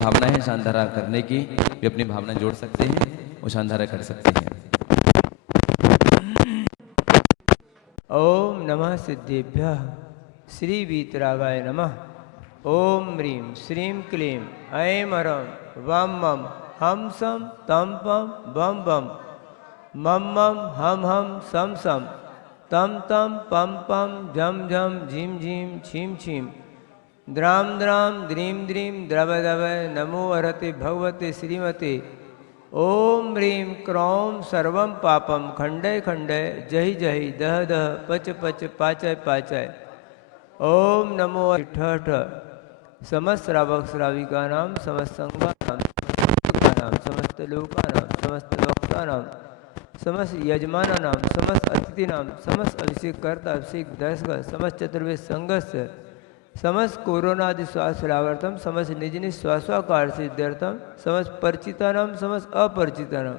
भावना है शांत धारा करने की, वे अपनी भावना जोड़ सकते हैं, वो शांत धारा कर सकते हैं। ओम नमः सिद्धेभ्यः श्री वीतरागाय नमः। ओम ह्रीं श्रीं क्लीं ऐं ह्रं वं मं हम सम तम पम बम बम मम मम हम सम सम तम तम पम पम झम झम झीम झीम छीम छीम द्राम द्राम द्रीं द्रीं द्रव द्रव नमो हरते भगवते श्रीमते। ओम ह्रीं क्रों सर्वं पापं खंडय खंडय जहि जहि दह दह पच पच पाचय पाचय। ओम नमो ठठ समस्त श्रावक श्राविकानां समस्त संघानां समस्त लोकानां समस्त भक्तानां समस्त यजमानानां समस्त अतिथिनां समस्त अभिषेक कर्ता अभिषेक दर्शक समस्त चतुर्वेद संघस्य समस्त कोरोनादि स्वास्थ्यलाभार्थम समस्त निज निज स्वास्वाकार सिद्ध्यर्थम समस्त परिचितानां समस्त अपरिचितानां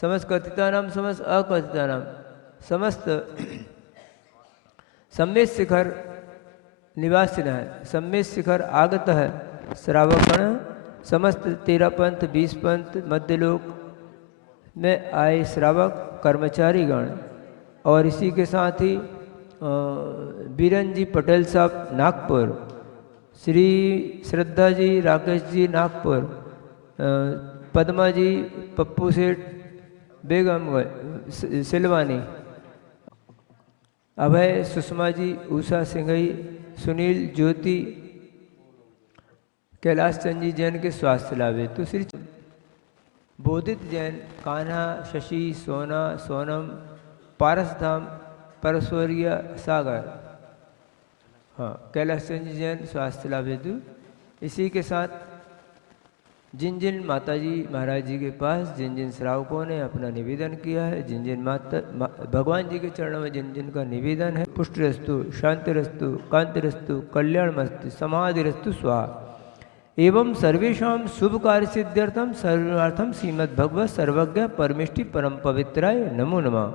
समस्त कथितानां समस्त अकथितानां समस्त सम्यक शिखर निवासिनः सम्यक शिखर आगत है श्रावकगण समस्त 13 पंथ 20 पंथ मध्यलोक में आए श्रावक कर्मचारी गण और इसी के साथ ही बीरन जी पटेल साहब नागपुर, श्री श्रद्धा जी राकेश जी नागपुर, पद्मा जी पप्पू सेठ बेगम सिलवानी, अभय सुषमा जी उषा सिंघई सुनील ज्योति कैलाश चंद जी जैन के स्वास्थ्य लाभ है। तो श्री बोधित जैन कान्हा शशि सोना सोनम पारस धाम परस्वरीय सागर, हाँ कैलाश चंद जी जैन स्वास्थ्य लाभ हेतु। इसी के साथ जिन जिन माता जी महाराज जी के पास जिन जिन श्रावकों ने अपना निवेदन किया है, जिन जिन माता भगवान जी के चरणों में जिन जिन का निवेदन है, पुष्टिरस्तु शांतिरस्तु कांतिरस्तु कल्याणमस्तु समाधिरस्तु स्वाहा एवं सर्वेषां शुभ कार्य सिद्ध्यर्थम सर्वार्थम श्रीमद् भगवत सर्वज्ञ परमेष्टि परम पवित्राय नमो नमः।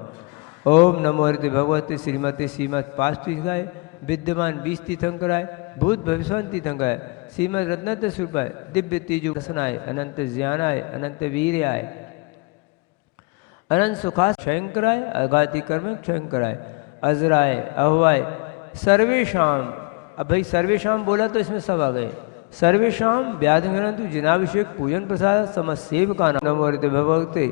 ओम नमो हरिते भगवते श्रीमते श्रीमद पास्तिकाय विद्यमान 20 तीर्थंकराय भूत भविष्यवान तीर्थंकराय श्रीमद रत्नत्र स्वरूपाय दिव्य तेजो प्रसन्नाय अनंत ज्ञानाय अनंत वीर्याय अनंत सुखाय क्षयंकराय अगाति कर्म क्षयंकराय अजराय अहवाय सर्वेशाम। अब भाई सर्वेशाम बोला तो इसमें सब आ गए। सर्वेशाम व्याधिघ्नन्तु जिनाभिषेक पूजन प्रसाद समसेवका नमो हरिते भगवते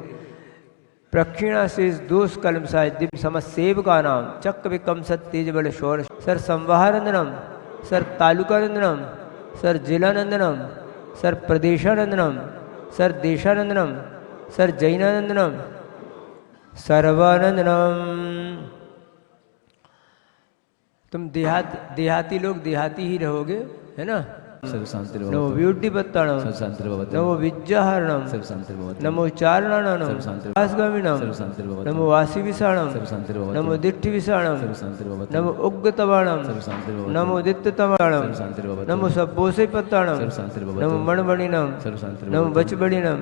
प्रक्षिणा शेष दोष कलम साय दिव्य समस्त सेवका नाम चक्र विकम सत तेज बल शौर सर संवाहनंदनम सर तालुकानंदनम सर जिलानंदनम सर प्रदेशानंदनम सर देशानंदनम सर जैनानंदनम सर्वानंदनम। तुम देहाती लोग देहाती ही रहोगे, है ना। नमो ब्यूटी पत्ताणम नमो विद्याहरणम नमो चारणानम वासगामिनम नमो वासी विषाणम नमो दिट्ठि विषाणम नमो उग्गतवाणम नमो दित्ततवाणम नमो सब्बोसे पत्ताणम नमो मणबणिनम नमो बचबणिनम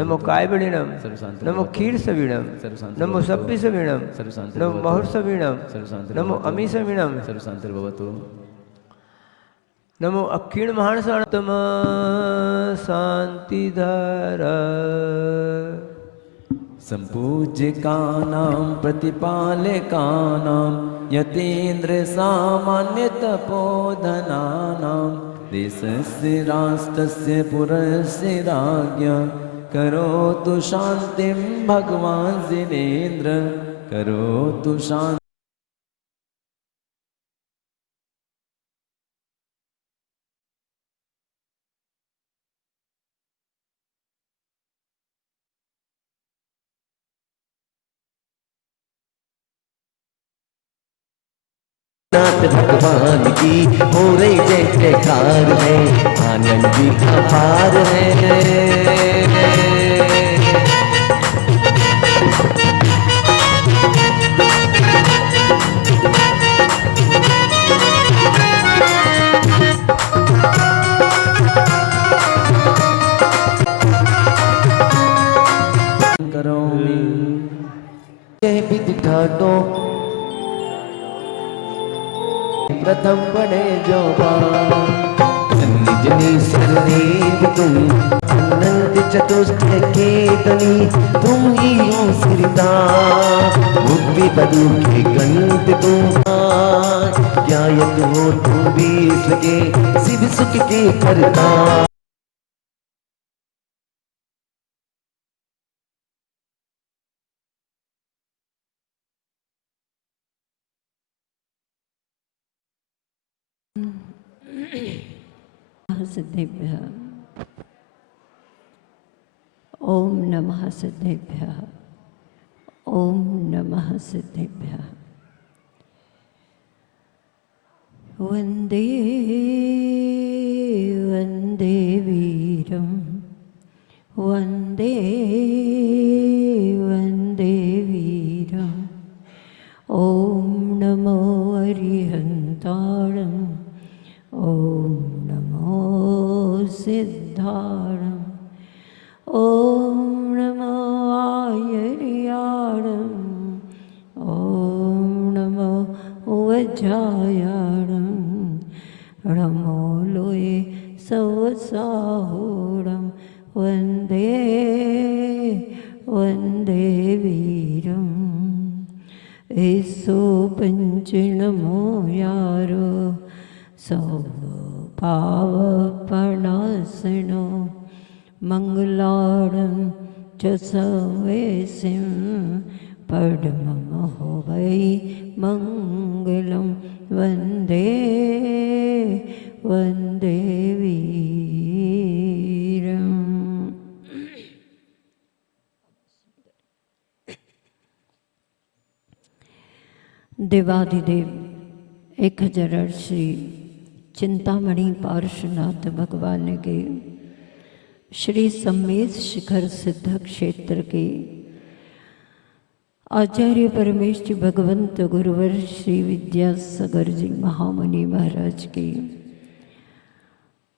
नमो कायबणिनम नमो क्षीर सवीणम नमो सप्पि सवीणम नमो महुर सवीणम नमो अमी सवीणम नमो अक्षीण महानसातम शांतिधारा। संपूज्यकानां प्रतिपालकानां यतीन्द्र सामान्य तपोधनानां देशस्य राष्ट्रस्य पुरस्य राज्ञ करोतु शान्तिं भगवान् जिनेन्द्र करोतु शान्ति। नाथ भगवान की हो रही जय जयकार है, आनंद भी अपार है। करोमि जय विधि ठाटो प्रथम बने जो अंजनी सरदेव तुम अनंत चतुष्ट के धनी तुम ही हो सिरदार भुक्ति पदु के गंत तुम ज्ञायत हो तुम बीस के शिव सुख के करता। सिद्धेभ्यः ओम नमः सिद्धेभ्यः ओम नमः सिद्धेभ्यः। वंदे वंदे वीरं वंदे वंदे वीरं। ओम नमो अरिहन्ताणं ओम नमो सिद्धाणं ओम नमो आयर्याणं ओम नमो वज्रायाणं नमो लोये सवसाहुरं वन्दे वन्दे वीरम्। एसो पंचनमो यारो सौ पावपणासनो मंगलार्णं च सवेसिं पद्ममहो वै मंगलं वन्दे वन्दे वीरम्। देवाधिदेव 1008 श्री चिंतामणि पार्श्वनाथ भगवान के श्री सम्मेद शिखर सिद्ध क्षेत्र के आचार्य परमेश्वर भगवंत गुरुवर श्री विद्यासागर जी महामुनि महाराज की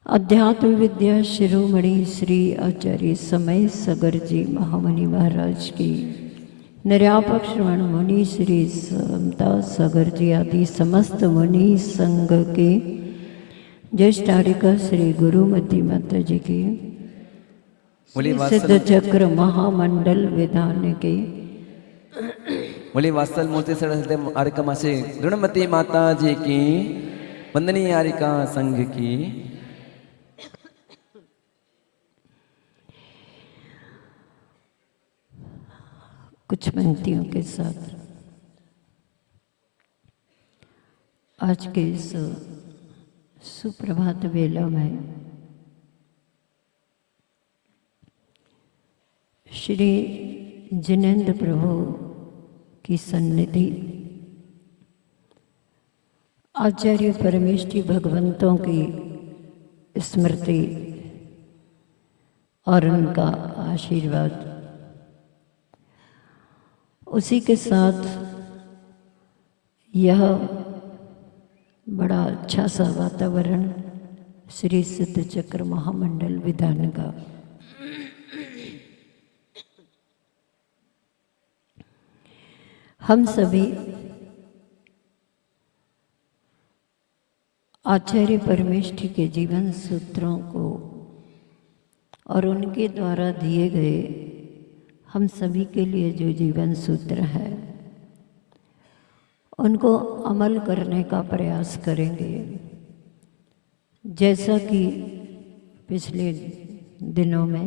अध्यात्म विद्या शिरोमणि श्री आचार्य समय सागर जी महामुनि महाराज की निर्यापक श्रवण मुनि श्री समता सागर जी आदि समस्त मुनि संघ के ज्येष्ठारिका श्री गुरुमती माता जी की सिद्ध चक्र महामंडल विधान के बोले वात्सल मूर्ति सरस्वती आरिका मासे गुणमती माता जी की वंदनीय आरिका संघ की कुछ पंक्तियों के साथ आज के इस सुप्रभात वेला में श्री जिनेंद्र प्रभु की सन्निधि आचार्य परमेष्ठी भगवंतों की स्मृति और उनका आशीर्वाद, उसी के साथ यह बड़ा अच्छा सा वातावरण श्री सिद्ध चक्र महामंडल विधान का हम सभी आचार्य परमेष्ठी के जीवन सूत्रों को और उनके द्वारा दिए गए हम सभी के लिए जो जीवन सूत्र है उनको अमल करने का प्रयास करेंगे। जैसा कि पिछले दिनों में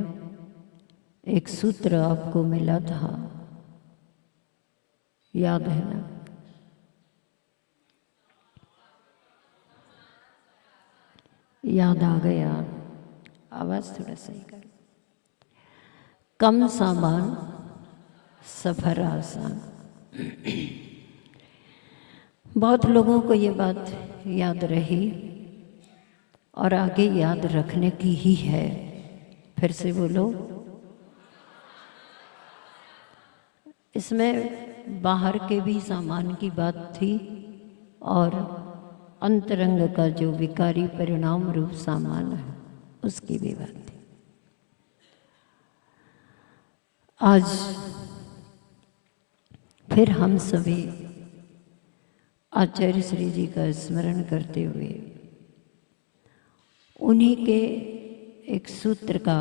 एक सूत्र आपको मिला था, याद है ना? याद आ गया? आवाज़ थोड़ा सही कर। कम सामान सफ़र आसान। बहुत लोगों को ये बात याद रही और आगे याद रखने की ही है। फिर से बोलो। इसमें बाहर के भी सामान की बात थी और अंतरंग का जो विकारी परिणाम रूप सामान है उसकी भी बात थी। आज फिर हम सभी आचार्य श्री जी का स्मरण करते हुए उन्हीं के एक सूत्र का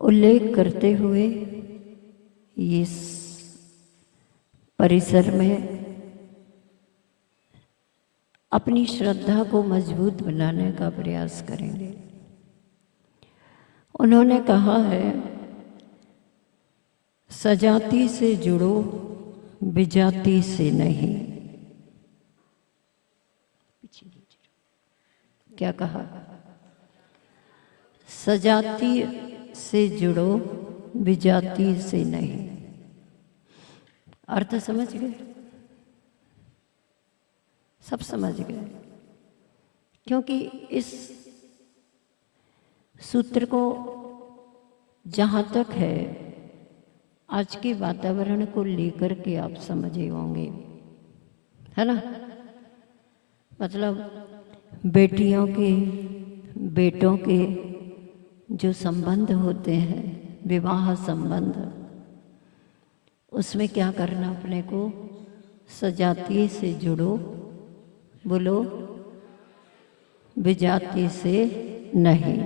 उल्लेख करते हुए इस परिसर में अपनी श्रद्धा को मजबूत बनाने का प्रयास करेंगे। उन्होंने कहा है, सजाति से जुड़ो, विजाति से नहीं। क्या कहा? सजाति से जुड़ो, विजाति से नहीं। अर्थ समझ गए? सब समझ गए? क्योंकि इस सूत्र को जहाँ तक है आज के वातावरण को लेकर के आप समझे होंगे, है ना? मतलब बेटियों के बेटों के जो संबंध होते हैं, विवाह संबंध, उसमें क्या करना अपने को? सजाति से जुड़ो, बोलो, विजाति से नहीं,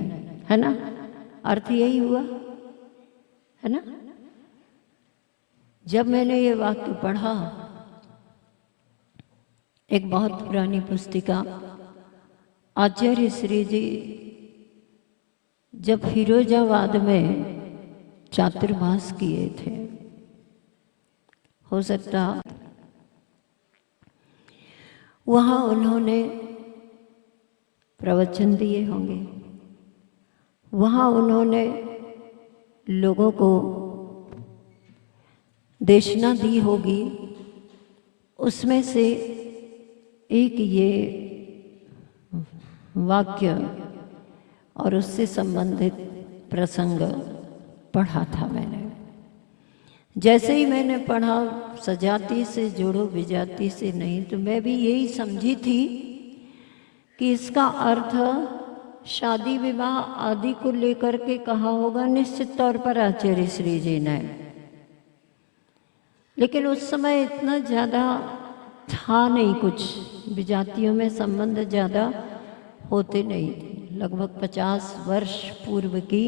है ना? अर्थ यही हुआ, है ना? जब मैंने ये वाक्य पढ़ा, एक बहुत पुरानी पुस्तिका, आचार्य श्री जी जब फिरोजाबाद में चातुर्मास किए थे, हो सकता वहाँ उन्होंने प्रवचन दिए होंगे, वहाँ उन्होंने लोगों को देशना दी होगी। उसमें से एक ये वाक्य और उससे संबंधित प्रसंग पढ़ा था मैंने। जैसे ही मैंने पढ़ा, सजाति से जुड़ो, विजाति से नहीं, तो मैं भी यही समझी थी कि इसका अर्थ शादी विवाह आदि को लेकर के कहा होगा निश्चित तौर पर आचार्य श्री जी ने। लेकिन उस समय इतना ज़्यादा था नहीं, कुछ विजातियों में संबंध ज़्यादा होते नहीं थे। लगभग 50 वर्ष पूर्व की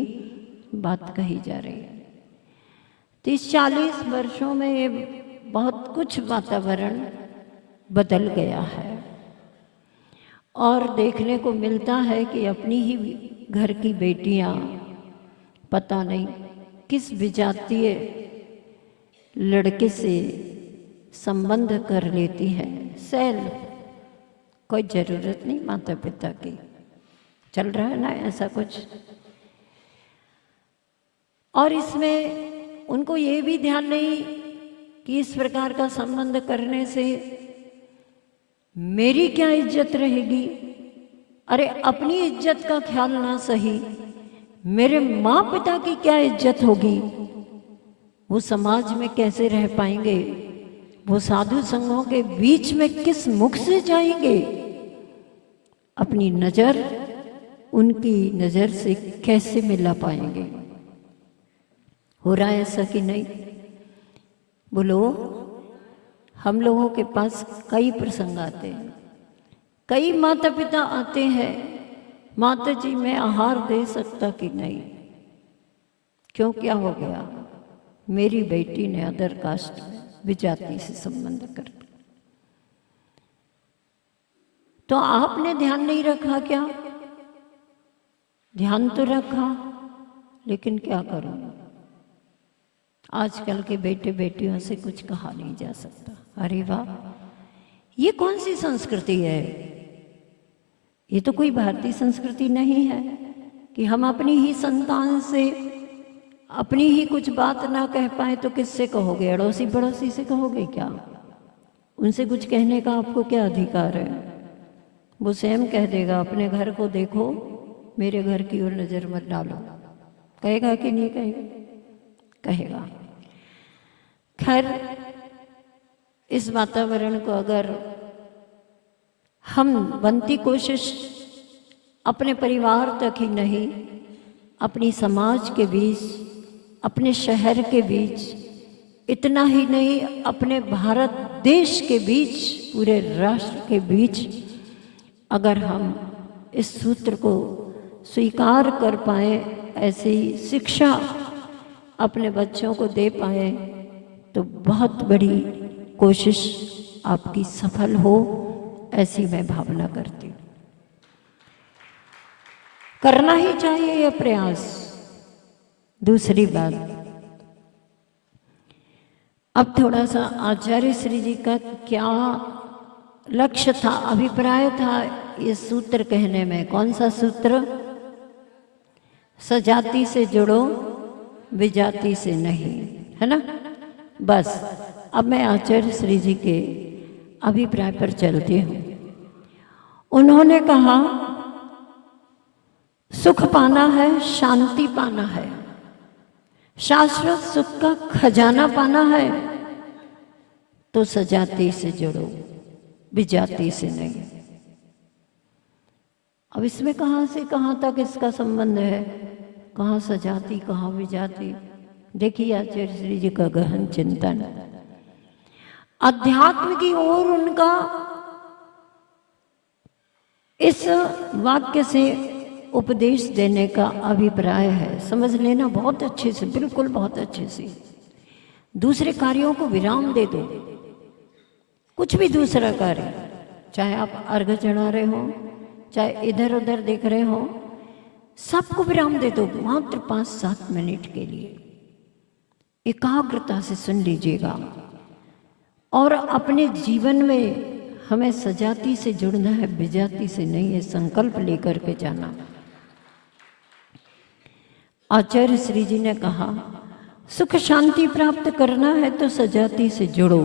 बात कही जा रही है। 30-40 वर्षों में ये बहुत कुछ वातावरण बदल गया है और देखने को मिलता है कि अपनी ही घर की बेटियां पता नहीं किस विजातीय लड़के से संबंध कर लेती हैं। सेल्फ, कोई ज़रूरत नहीं माता पिता की, चल रहा है ना ऐसा कुछ। और इसमें उनको ये भी ध्यान नहीं कि इस प्रकार का संबंध करने से मेरी क्या इज्जत रहेगी। अरे अपनी इज्जत का ख्याल ना सही, मेरे माँ पिता की क्या इज्जत होगी, वो समाज में कैसे रह पाएंगे, वो साधु संघों के बीच में किस मुख से जाएंगे, अपनी नज़र उनकी नज़र से कैसे मिला पाएंगे। हो रहा है ऐसा कि नहीं? बोलो। हम लोगों के पास कई प्रसंग आते हैं, कई माता पिता आते हैं, माता जी मैं आहार दे सकता कि नहीं, क्यों, क्या हो गया, मेरी बेटी ने अदर कास्ट में विजाति से संबंध कर दिया। तो आपने ध्यान नहीं रखा क्या? ध्यान तो रखा, लेकिन क्या करूं, आजकल के बेटे बेटियों से कुछ कहा नहीं जा सकता। अरे वाह, ये कौन सी संस्कृति है? ये तो कोई भारतीय संस्कृति नहीं है कि हम अपनी ही संतान से अपनी ही कुछ बात ना कह पाए तो किससे कहोगे? अड़ोसी पड़ोसी से कहोगे क्या? उनसे कुछ कहने का आपको क्या अधिकार है? वो स्वयं कह देगा, अपने घर को देखो, मेरे घर की ओर नजर मत डालो। कहेगा कि नहीं कहेगा? कहेगा। खैर, इस वातावरण को अगर हम बनती कोशिश अपने परिवार तक ही नहीं, अपनी समाज के बीच, अपने शहर के बीच, इतना ही नहीं अपने भारत देश के बीच, पूरे राष्ट्र के बीच अगर हम इस सूत्र को स्वीकार कर पाए, ऐसी शिक्षा अपने बच्चों को दे पाए, तो बहुत बड़ी कोशिश आपकी सफल हो, ऐसी मैं भावना करती हूँ। करना ही चाहिए यह प्रयास। दूसरी बात, अब थोड़ा सा आचार्य श्री जी का क्या लक्ष्य था, अभिप्राय था इस सूत्र कहने में। कौन सा सूत्र? सजाति से जुड़ो, विजाति से नहीं, है ना। बस अब मैं आचार्य श्री जी के अभिप्राय पर चलती हूँ। उन्होंने कहा सुख पाना है, शांति पाना है, शाश्वत सुख का खजाना पाना है, तो सजाति से जुड़ो, विजाति से नहीं। अब इसमें कहाँ से कहाँ तक इसका संबंध है? कहाँ सजाति, कहाँ विजाति? देखिए आचार्य श्री जी का गहन चिंतन, अध्यात्म की ओर उनका इस वाक्य से उपदेश देने का अभिप्राय है। समझ लेना बहुत अच्छे से, बिल्कुल बहुत अच्छे से। दूसरे कार्यों को विराम दे दो, कुछ भी दूसरा कार्य, चाहे आप अर्घ चढ़ा रहे हो, चाहे इधर उधर देख रहे हो, सबको विराम दे दो, मात्र 5-7 मिनट के लिए एकाग्रता से सुन लीजिएगा। और अपने जीवन में हमें सजाति से जुड़ना है, विजाति से नहीं, है संकल्प लेकर के जाना। आचार्य श्री जी ने कहा सुख शांति प्राप्त करना है तो सजाति से जुड़ो।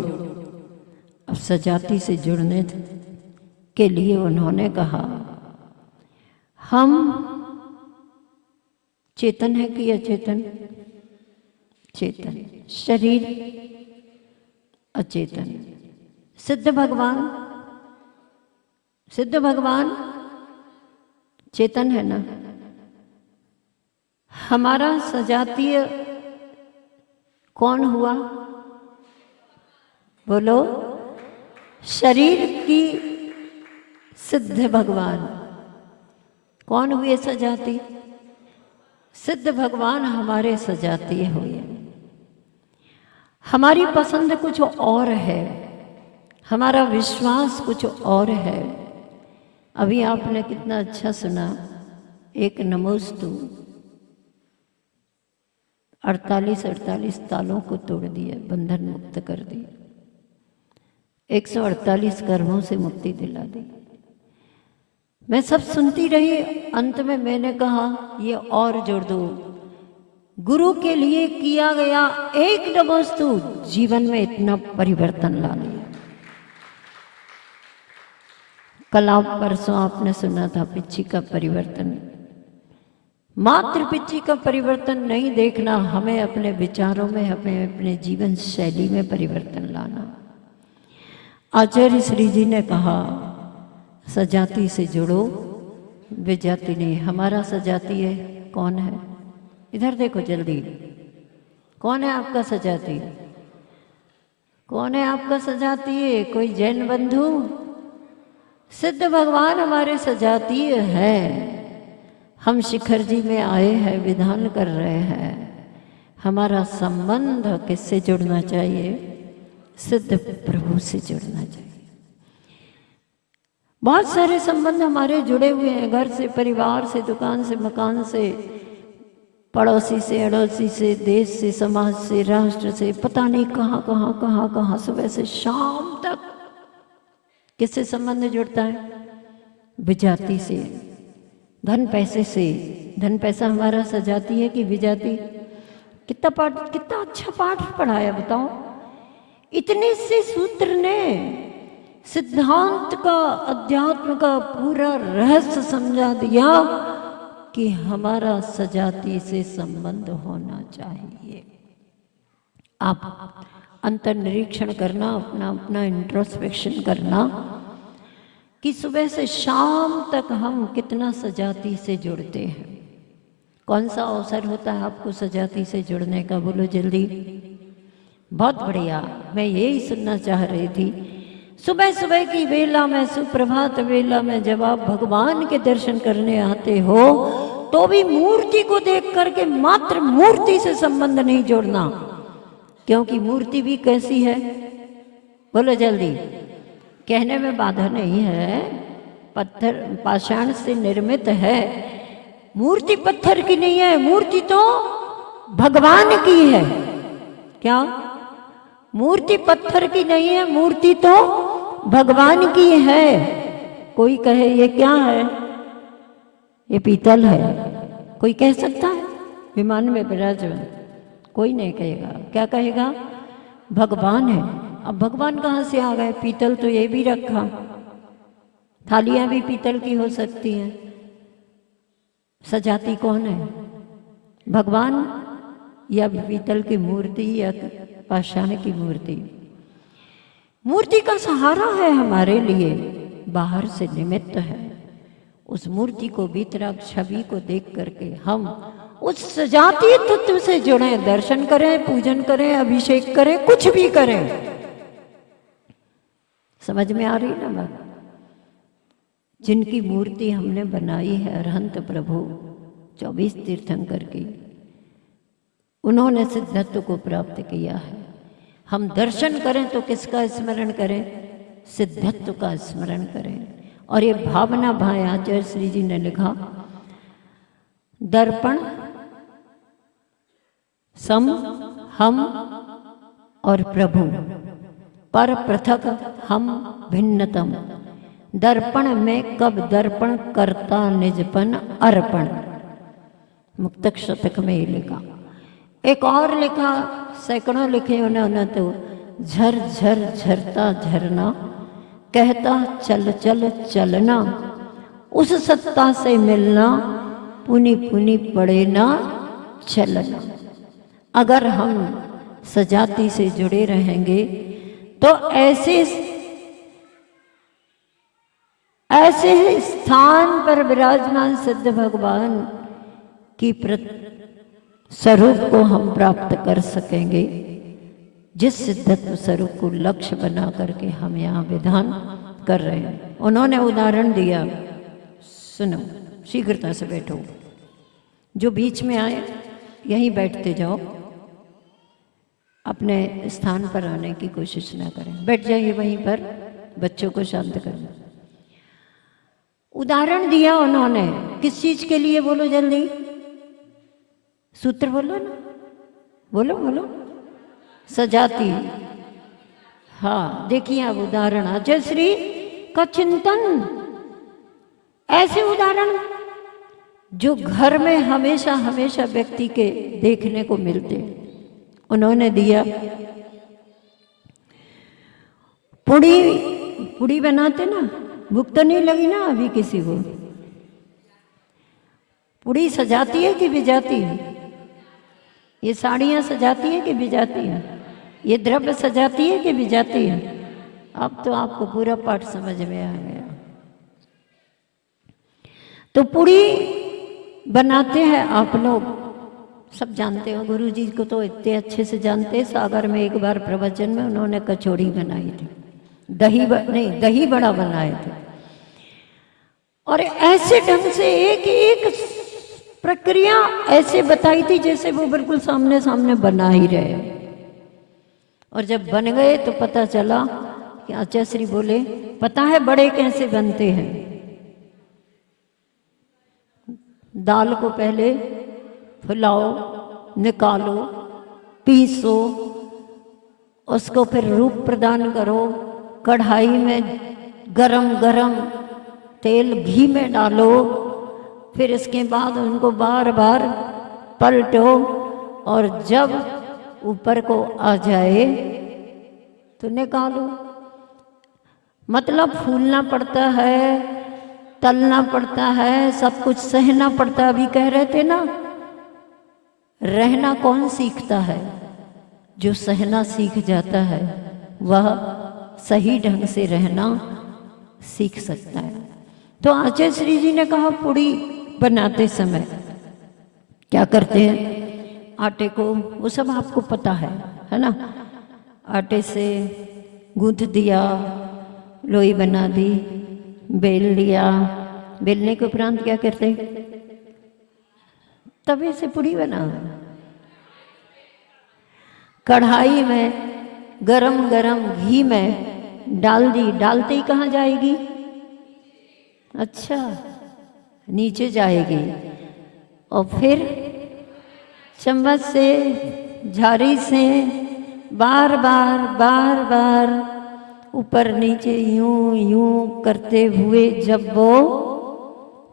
अब सजाति से जुड़ने के लिए उन्होंने कहा हम चेतन है कि अचेतन? चेतन। शरीर अचेतन। सिद्ध भगवान चेतन है ना। हमारा सजातीय कौन हुआ? बोलो। शरीर की सिद्ध भगवान कौन हुए? सजाती। सिद्ध भगवान हमारे सजातीय हुए। हमारी पसंद कुछ और है, हमारा विश्वास कुछ और है। अभी आपने कितना अच्छा सुना, एक नमोस्तु 48 तालों को तोड़ दिया, बंधन मुक्त कर दिया, 148 कर्मों से मुक्ति दिला दी। मैं सब सुनती रही, अंत में मैंने कहा ये और जोड़ दो। गुरु के लिए किया गया एक नमोस्तु जीवन में इतना परिवर्तन ला लिया। कल आप परसों आपने सुना था पिच्ची का परिवर्तन। मात्र पिच्ची का परिवर्तन नहीं देखना, हमें अपने विचारों में, हमें अपने जीवन शैली में परिवर्तन लाना। आचार्य श्री जी ने कहा सजाति से जुड़ो, विजाति नहीं। हमारा सजाति है कौन है? इधर देखो जल्दी, कौन है आपका सजाति? कौन है आपका सजाति? है कोई जैन बंधु? सिद्ध भगवान हमारे सजातीय है। हम शिखर जी में आए हैं, विधान कर रहे हैं। हमारा संबंध किससे जुड़ना चाहिए? सिद्ध प्रभु से जुड़ना चाहिए। बहुत सारे संबंध हमारे जुड़े हुए हैं, घर से, परिवार से, दुकान से, मकान से, पड़ोसी से, अड़ोसी से, देश से, समाज से, राष्ट्र से, पता नहीं कहाँ सुबह से शाम तक किससे संबंध जुड़ता है? विजाति से। धन पैसे से। धन पैसा हमारा सजाती है कि विजाति? कितना अच्छा पाठ पढ़ाया बताओ। इतने से सूत्र ने सिद्धांत का, अध्यात्म का पूरा रहस्य समझा दिया कि हमारा सजाति से संबंध होना चाहिए। आप अंतर्निरीक्षण करना, अपना इंट्रोस्पेक्शन करना कि सुबह से शाम तक हम कितना सजाति से जुड़ते हैं। कौन सा अवसर होता है आपको सजाति से जुड़ने का? बोलो जल्दी। बहुत बढ़िया, मैं यही सुनना चाह रही थी। सुबह सुबह की वेला में, सुप्रभात वेला में जब आप भगवान के दर्शन करने आते हो तो भी मूर्ति को देख करके मात्र मूर्ति से संबंध नहीं जोड़ना, क्योंकि मूर्ति भी कैसी है, बोलो जल्दी। कहने में बाधा नहीं है, पत्थर पाषाण से निर्मित है, मूर्ति पत्थर की नहीं है, मूर्ति तो भगवान की है। क्या? मूर्ति पत्थर की नहीं है, मूर्ति तो भगवान की है। कोई कहे ये क्या है, ये पीतल है, कोई कह सकता है? विमान में विराजमान कोई नहीं कहेगा। क्या कहेगा? भगवान है। अब भगवान कहाँ से आ गए? पीतल तो ये भी रखा, थालियां भी पीतल की हो सकती हैं। सजाती कौन है? भगवान या पीतल की मूर्ति या पाषाण की मूर्ति? मूर्ति का सहारा है हमारे लिए, बाहर से निमित्त है। उस मूर्ति को, वितराग छवि को देख करके हम उस सजातीय तत्व से जुड़े, दर्शन करें, पूजन करें, अभिषेक करें, कुछ भी करें। समझ में आ रही ना बात? जिनकी मूर्ति हमने बनाई है अरहंत प्रभु 24 तीर्थंकर की, उन्होंने सिद्धत्व को प्राप्त किया है। हम दर्शन करें तो किसका स्मरण करें? सिद्धत्व का स्मरण करें। और ये भावना भाई आचार्य श्री जी ने लिखा, दर्पण सम हम और प्रभु, पर पृथक हम भिन्नतम। दर्पण में कब दर्पण करता निजपन अर्पण। मुक्तक शतक में ये लिखा। एक और लिखा, सैकड़ों लिखे उन्होंने तो, झर झर झरता झरना, कहता चल चल चलना, उस सत्ता से मिलना, पुनि पुनि पड़े ना चलना। अगर हम सजाती से जुड़े रहेंगे तो ऐसे स्थान पर विराजमान सिद्ध भगवान की स्वरूप को हम प्राप्त कर सकेंगे, जिस सिद्धत्व स्वरूप को लक्ष्य बना करके हम यहाँ विधान कर रहे हैं। उन्होंने उदाहरण दिया, सुनो, शीघ्रता से बैठो, जो बीच में आए यहीं बैठते जाओ, अपने स्थान पर आने की कोशिश ना करें, बैठ जाइए वहीं पर, बच्चों को शांत करना। उदाहरण दिया उन्होंने, किस चीज के लिए? बोलो जल्दी, सूत्र बोलो ना, बोलो बोलो। सजाती। हाँ, देखिए अब उदाहरण अजय श्री का चिंतन, ऐसे उदाहरण जो घर में हमेशा हमेशा व्यक्ति के देखने को मिलते उन्होंने दिया। पुड़ी बनाते ना, भूख तो नहीं लगी ना अभी किसी को? पुड़ी सजाती है कि भिजाती है? ये साड़ियाँ सजाती है कि भिजाती है? ये द्रव्य सजाती है कि भिजाती है? अब तो आपको पूरा पाठ समझ में आ गया। तो पुड़ी बनाते हैं आप लोग सब जानते हो, गुरु जी को तो इतने अच्छे से जानते हैं। सागर में एक बार प्रवचन में उन्होंने कचौड़ी बनाई थी, दही बड़ा बनाए थे, और ऐसे ढंग से एक एक प्रक्रिया ऐसे बताई थी जैसे वो बिल्कुल सामने सामने बना ही रहे। और जब बन गए तो पता चला कि आचार्य श्री बोले, पता है बड़े कैसे बनते हैं? दाल को पहले फुलाओ, निकालो, पीसो, उसको फिर रूप प्रदान करो, कढ़ाई में गरम गरम तेल घी में डालो, फिर इसके बाद उनको बार बार पलटो, और जब ऊपर को आ जाए तो निकालो। मतलब फूलना पड़ता है, तलना पड़ता है, सब कुछ सहना पड़ता है। अभी कह रहे थे ना, रहना कौन सीखता है? जो सहना सीख जाता है वह सही ढंग से रहना सीख सकता है। तो आचार्य श्री जी ने कहा, पुड़ी बनाते समय क्या करते हैं? आटे को, वो सब आपको पता है ना, आटे से गूंथ दिया, लोई बना दी, बेल लिया। बेलने के उपरांत क्या करते? तवे से पूड़ी बना, कढ़ाई में गरम गरम घी में डाल दी। डालते ही कहाँ जाएगी? अच्छा, नीचे जाएगी। और फिर चम्मच से, झाड़ी से बार बार ऊपर नीचे यूं यूं करते हुए जब वो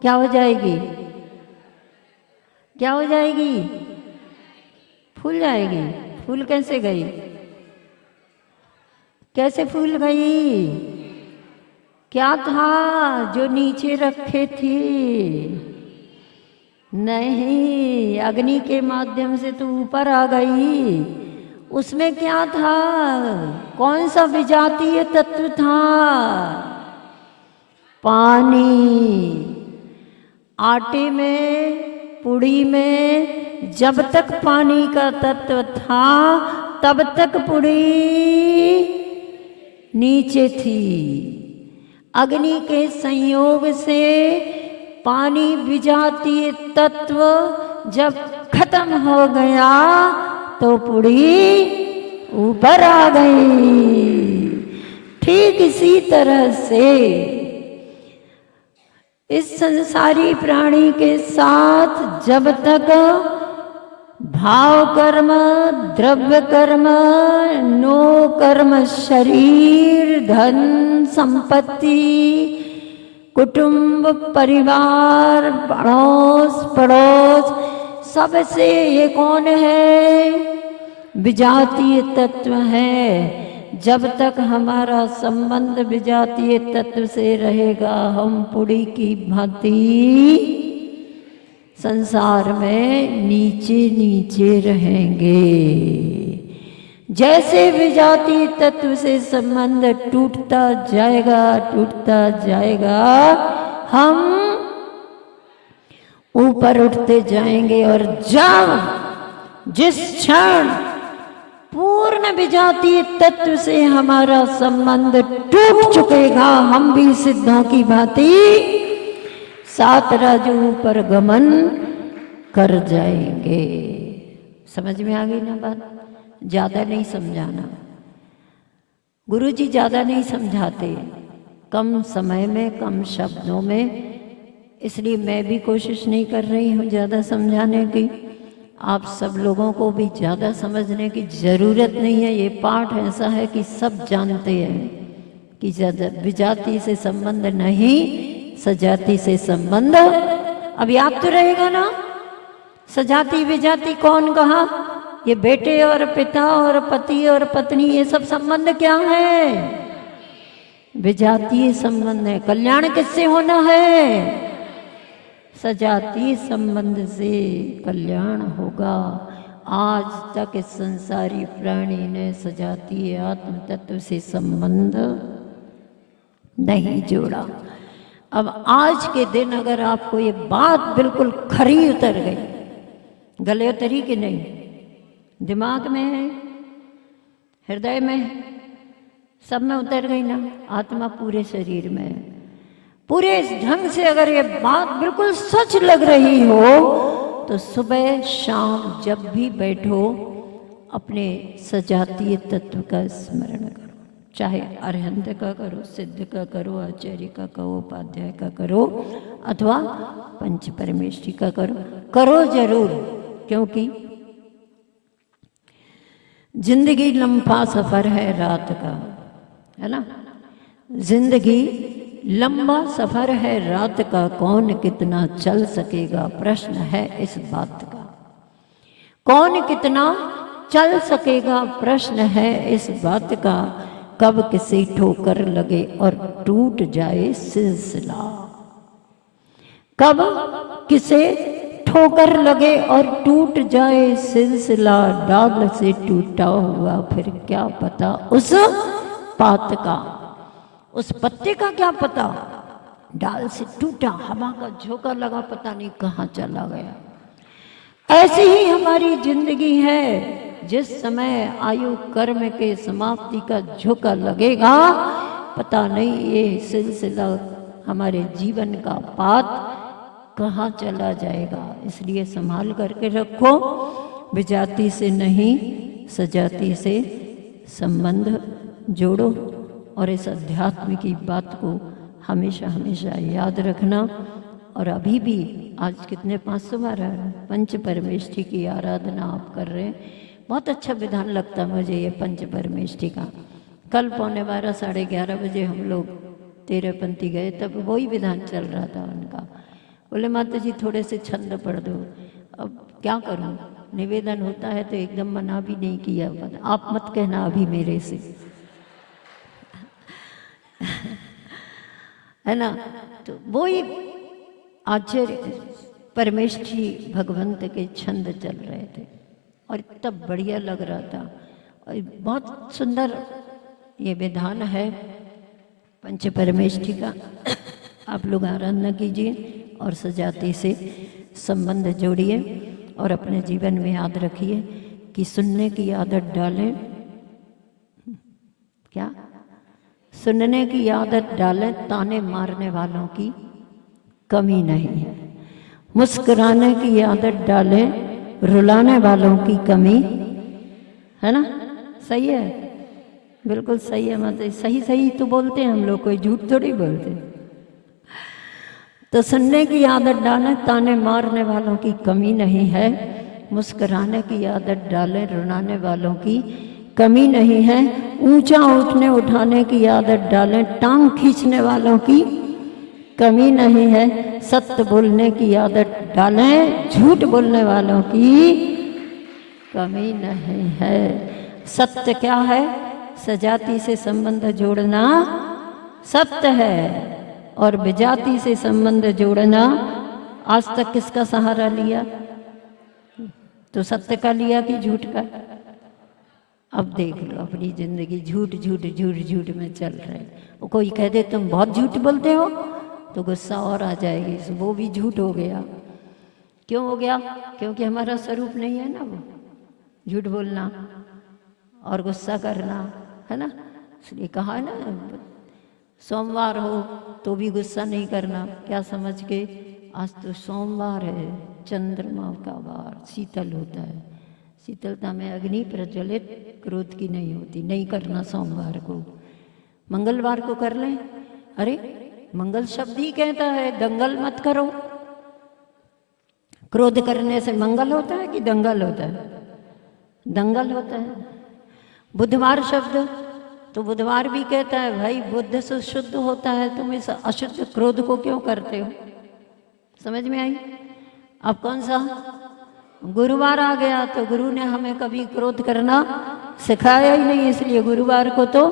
क्या हो जाएगी? क्या हो जाएगी? फूल जाएगी। फूल कैसे गई? कैसे फूल गई? क्या था जो नीचे रखे थे? नहीं, अग्नि के माध्यम से तो ऊपर आ गई। उसमें क्या था? कौन सा विजातीय तत्व था? पानी। आटे में, पुड़ी में जब तक पानी का तत्व था तब तक पुड़ी नीचे थी। अग्नि के संयोग से पानी विजातीय तत्व जब खत्म हो गया तो पुड़ी ऊपर आ गई। ठीक इसी तरह से इस संसारी प्राणी के साथ जब तक भाव कर्म, द्रव्य कर्म, नो कर्म, शरीर, धन, संपत्ति, कुटुंब, परिवार, अड़ोस पड़ोस, सबसे ये कौन है? विजातीय तत्व है। जब तक हमारा संबंध विजातीय तत्व से रहेगा हम पुड़ी की भांति संसार में नीचे नीचे रहेंगे। जैसे विजातीय तत्व से संबंध टूटता जाएगा हम ऊपर उठते जाएंगे। और जब जिस क्षण पूर्ण विजातीय तत्व से हमारा संबंध टूट चुकेगा हम भी सिद्धों की भांति सात राजों पर गमन कर जाएंगे। समझ में आ गई ना बात? ज्यादा नहीं समझाना, गुरुजी ज्यादा नहीं समझाते, कम समय में कम शब्दों में, इसलिए मैं भी कोशिश नहीं कर रही हूँ ज़्यादा समझाने की। आप सब लोगों को भी ज़्यादा समझने की ज़रूरत नहीं है। ये पाठ ऐसा है कि सब जानते हैं कि ज़्यादा विजाति से संबंध नहीं, सजाति से संबंध। अब याद तो रहेगा ना, सजाति विजाति कौन कहा? ये बेटे और पिता और पति और पत्नी, ये सब संबंध क्या है? विजातीय संबंध है। कल्याण किससे होना है? सजातीय संबंध से कल्याण होगा। आज तक इस संसारी प्राणी ने सजातीय आत्म तत्व से संबंध नहीं जोड़ा। अब आज के दिन अगर आपको ये बात बिल्कुल खरी उतर गई, गले उतरी कि नहीं, दिमाग में है, हृदय में है, सब में उतर गई ना, आत्मा पूरे शरीर में है, पूरे इस ढंग से अगर ये बात बिल्कुल सच लग रही हो तो सुबह शाम जब भी बैठो अपने सजातीय तत्व का स्मरण करो। चाहे अरहंत का करो, सिद्ध का करो, आचार्य का करो, उपाध्याय का करो, अथवा पंच परमेष्ठी का करो, करो जरूर। क्योंकि जिंदगी लंबा सफर है रात का, है ना। जिंदगी लंबा सफर है रात का, कौन कितना चल सकेगा, प्रश्न है इस बात का। कौन कितना चल सकेगा, प्रश्न है इस बात का। कब किसी ठोकर लगे और टूट जाए सिलसिला, कब किसे ठोकर लगे और टूट जाए सिलसिला। डाल से टूटा हुआ फिर क्या पता उस पात का, उस पत्ते का क्या पता। डाल से टूटा, हवा का झोंका लगा, पता नहीं कहाँ चला गया। ऐसी ही हमारी जिंदगी है। जिस समय आयु कर्म के समाप्ति का झोंका लगेगा पता नहीं ये सिलसिला हमारे जीवन का पात कहाँ चला जाएगा। इसलिए संभाल करके रखो, विजाति से नहीं सजाति से संबंध जोड़ो और इस अध्यात्म की बात को हमेशा हमेशा याद रखना। और अभी भी आज कितने 512 पंच परमेष्ठी की आराधना आप कर रहे हैं। बहुत अच्छा विधान लगता मुझे ये पंच परमेष्ठी का। कल 11:15 साढ़े 11 बजे हम लोग 13 पंथी गए, तब वही विधान चल रहा था उनका। बोले माता जी थोड़े से छंद पढ़ दो। अब क्या करूं, निवेदन होता है तो एकदम मना भी नहीं किया। आप मत कहना अभी मेरे से है ना। तो वही आचार्य परमेष्ठी भगवंत के छंद चल रहे थे और इतना बढ़िया लग रहा था। और बहुत सुंदर ये विधान है पंच परमेष्ठी का। आप लोग आराधना कीजिए और सजाति से संबंध जोड़िए और अपने जीवन में याद रखिए कि सुनने की आदत डालें। क्या सुनने की आदत डालें, ताने मारने वालों की कमी नहीं है। मुस्कुराने की आदत डालें, रुलाने वालों की कमी है ना। सही है, बिल्कुल सही है। मतलब सही सही तो बोलते हैं हम लोग, कोई झूठ थोड़ी बोलते। तो सुनने की आदत डालें, ताने मारने वालों की कमी नहीं है। मुस्कुराने की आदत डालें, रुलाने वालों की कमी नहीं है। ऊंचा उठने उठाने की आदत डालें, टांग खींचने वालों की कमी नहीं है। सत्य बोलने की आदत डालें, झूठ बोलने वालों की कमी नहीं है। सत्य क्या है? सजाति से संबंध जोड़ना सत्य है और विजाति से संबंध जोड़ना। आज तक किसका सहारा लिया? तो सत्य का लिया कि झूठ का? अब देख लो अपनी जिंदगी झूठ झूठ झूठ झूठ में चल रहे। वो कोई कह दे तुम बहुत झूठ बोलते हो तो गुस्सा और आ जाएगी, वो भी झूठ हो गया। क्यों हो गया? क्योंकि हमारा स्वरूप नहीं है ना वो झूठ बोलना और गुस्सा करना, है ना। इसलिए कहा है ना, सोमवार हो तो भी गुस्सा नहीं करना। क्या समझ के? आज तो सोमवार है, चंद्रमा का वार, शीतल होता है। शीतलता में अग्नि प्रज्वलित, क्रोध की नहीं होती। नहीं करना सोमवार को। मंगलवार को कर लें। अरे मंगल शब्द ही कहता है दंगल मत करो। क्रोध करने से मंगल होता है कि दंगल होता है? दंगल होता है। बुधवार शब्द तो बुधवार भी कहता है भाई बुद्ध से शुद्ध होता है, तुम इस अशुद्ध क्रोध को क्यों करते हो? समझ में आई? अब कौन सा? गुरुवार आ गया तो गुरु ने हमें कभी क्रोध करना सिखाया ही नहीं, इसलिए गुरुवार को तो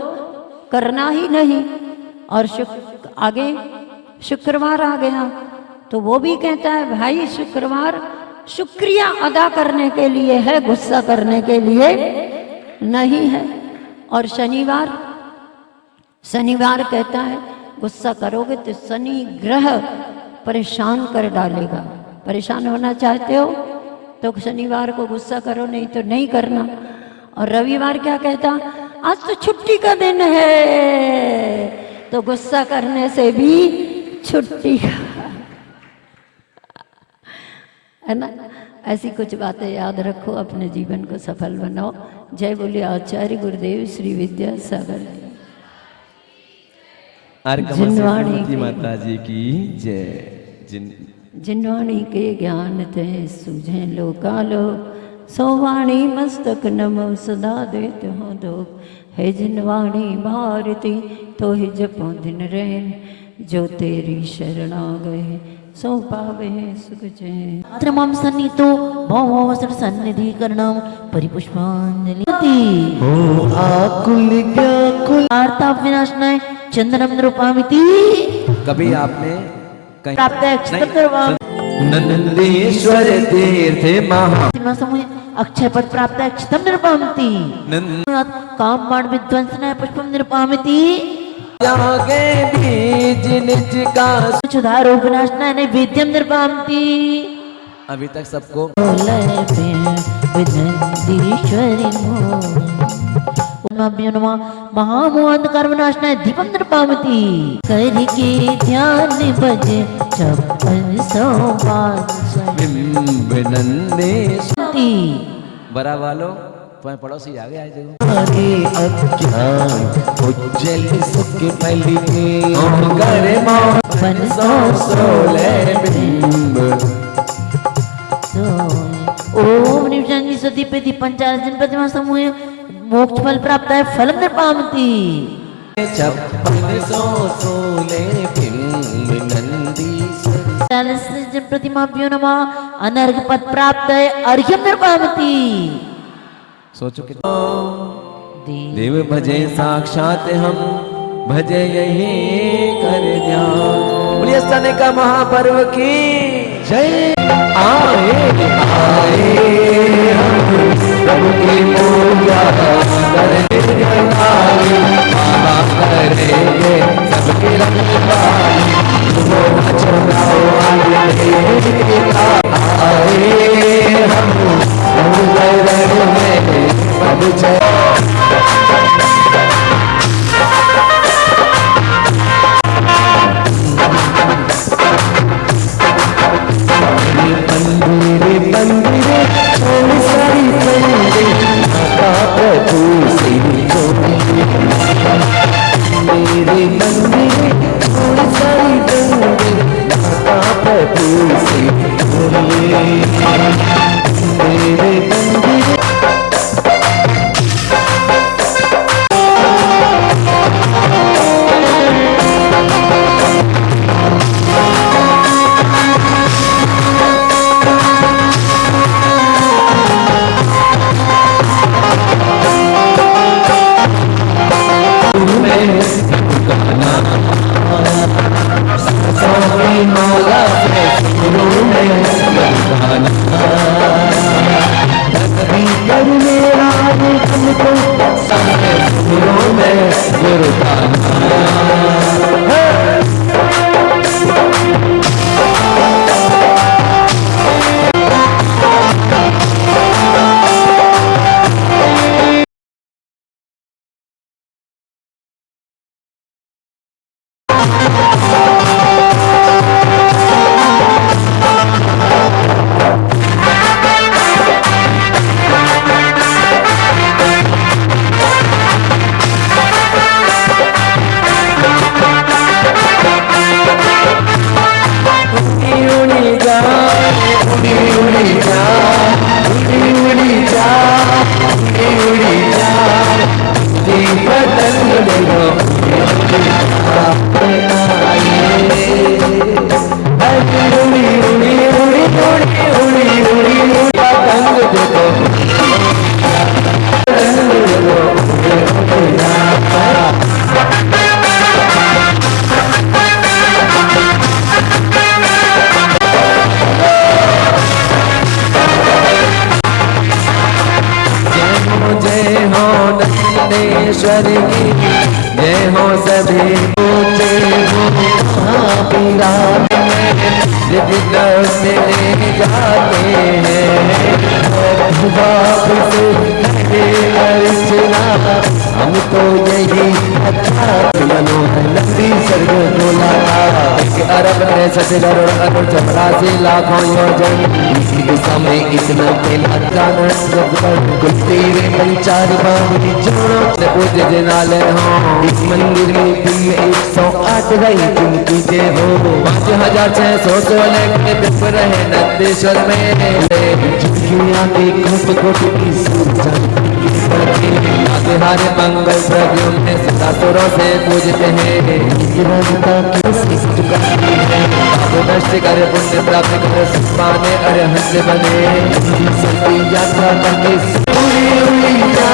करना ही नहीं। और आगे शुक्रवार आ गया तो वो भी कहता है भाई शुक्रवार शुक्रिया अदा करने के लिए है, गुस्सा करने के लिए नहीं है। और शनिवार कहता है गुस्सा करोगे तो शनि ग्रह परेशान कर डालेगा। परेशान होना चाहते हो तो शनिवार को गुस्सा करो, नहीं तो नहीं करना। और रविवार क्या कहता? आज तो छुट्टी का दिन है तो गुस्सा करने से भी छुट्टी है ना। ऐसी कुछ बातें याद रखो, अपने जीवन को सफल बनाओ। जय बोले आचार्य गुरुदेव श्री विद्यासागर जिनवाणी माता जी की जय। जिनवाणी के ज्ञान थे सूझे लोकालो, सोवाणी मस्तक नमो सदा देत हो दो। है जिनवाणी भारती तो ही जपो दिन रैन, जो तेरी शरणा गए सो पावे सुख चैन। त्रमं सन्नितो भववस्त्र सन्निधिकरणं परिपुष्पांजलि ओ आकुल व्याकुल आर्ता विनाशनाय चंदनम नृपामिति। कभी आपने कहीं प्राप्त अक्षतर्वा नंदीश्वर तीर्थ महा समूह अक्षय पद प्राप्त अक्षतम नृपामिति। काम बाण विध्वंसनाय पुष्पम नृपामिति। जागे बीज निज का सुधारो विनाशनाय नैवेद्यम नृपामिति। अभी तक सबको विनंदीश्वरी ओमाभ्यो नमः महामोहांधकार विनाशनाय दीपम निर्पामति करके ध्यान भज 56 बिंब नंदे शांति बरा वालों तुम्हारे पड़ोसी आ गए आज देखो आगे अज्ञान उज्जल सुख फली के करे बन सोले बिंब ओम निवजानी सती पेति पंचाश दिन प्रतिमा समूह मोक्ष फल प्राप्त है फलम निर्पामति 56 सोले बिंब नंदीश्वर 40 दिन प्रतिमाभ्यो नमः अनर्घ पद प्राप्त है अर्घ्यम निर्पामति सोचो कि देव भजे साक्षात हम भजे यही कर ध्यान बोलिए स्थाने का महापर्व की जय आए आए हम प्रभु की पूजा करने आए बाबा करेंगे सबके रखवाली तुमो बचाओ आए हम प्रभु चरण में प्रभु मंदिरे मंदिरे छोड़ सारी संदे माता प्रभु श्री मेरे मंदिरे छोड़ सारी संदे माता प्रभु श्री मेरे मंदिरे नंदेश्वर की जय हो सभी ऊंचे हो महापीरा विघ्न से ले जाते हैं वापस अर्चना हम तो यही अच्छा मनोहर नंदी स्वर्ग डोला अरब है सच करोड़ अरब 84 लाखों योजन इसी दिशा में इतना फैला जाना कुल तेरे पंचार बाबरी जोड़ो से पूज्य जनाले हो इस मंदिर में दिन में 108 गई जिनकी जय हो 5616 के दिप रहे नंदेश्वर में दुनिया के कोट कोट की सूरज हर मंगल प्रद्युम्न में सदा सुरों से पूजते हैं नष्ट कर पुण्य प्राप्त कर सुख पाने अरहंत बने सती यात्रा करके उड़ी जा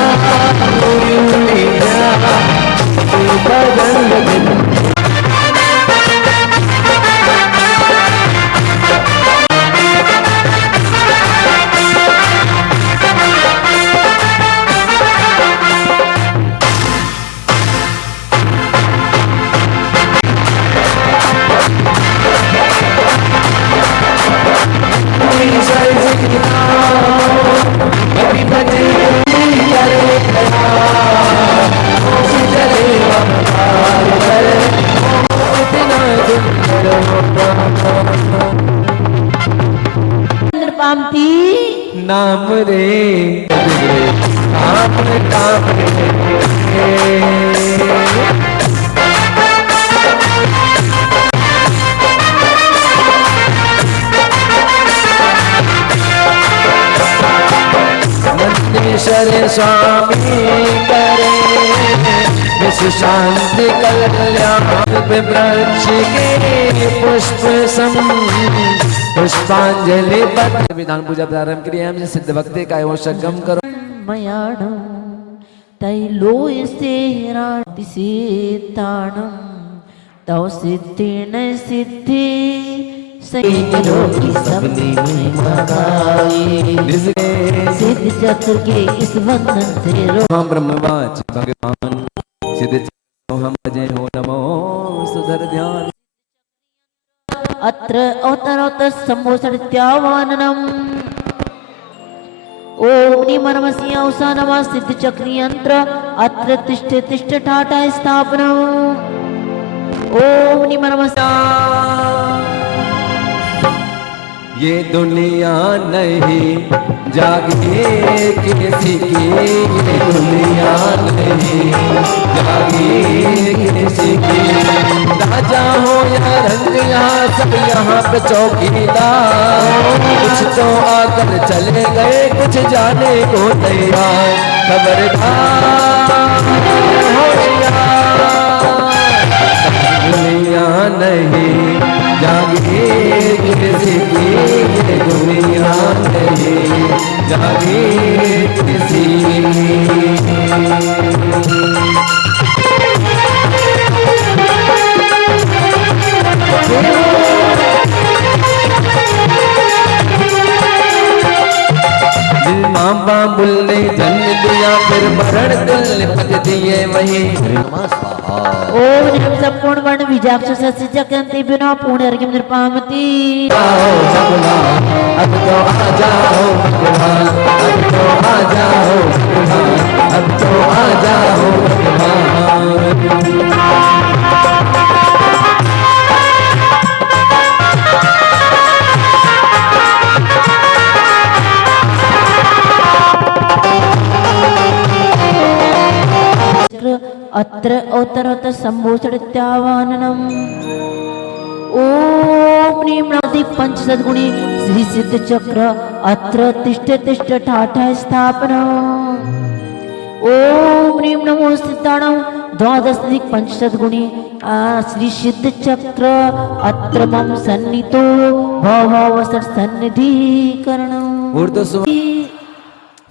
Happy birthday, निर्पामती नाम रे नाम नाम रे मंदेश्वर स्वामी करे विश्व शांति कल्याण वृक्ष के पुष्प सम पुष्पांजलि बद्ध विधान पूजा प्रारंभ क्रिया में सिद्ध भक्ति का एवं संगम करो मयाणं तैलोयस्तेरातिसेताणं तव सिद्धेन सिद्धि की सबने सिद्ध चक्र के इस बंधन से हम ब्रह्मवाच भगवान सिद्ध चक्र हम भजे हो नमो सुधर ध्यान अत्र अवतरवत संभोषत्यावाननम् ओम निमनमस्य अवसानमा सिद्ध चक्री यंत्र अत्र तिष्ठ तिष्ठ टाटा स्थापनम् ओम निमनमस्य ये दुनिया नहीं जागे किसी की ये दुनिया नहीं जागे किसी की राजा हो या रंग यहाँ सब यहाँ पे चौकीदार कुछ तो आकर चले गए कुछ जाने को तैयार खबरदार होशियार दुनिया नहीं जागे किसी की ये दुनिया नहीं जागे किसी माँ बाबुल ने जन्म दिया फिर मरण दिल पद दिए वही ओम निम संपूर्ण वर्ण विजाक्ष सस्य चक्रंति बिना पूर्ण अर्घ्यम निर्पामति अब तो आ जाओ भगवान अब तो आ जाओ भगवान अब तो आ जाओ भगवान अत्र अवतरत संभूषित्यावाननम् ओम नीमनादि पंच सद्गुणी श्री सिद्ध चक्र अत्र तिष्ठ तिष्ठ ठाठा स्थापनम् ओम नीम नमो स्थिताणं द्वादश पंच सद्गुणी श्री सिद्ध चक्र अत्र मम सन्नितो भववसर सन्निधिकरणम्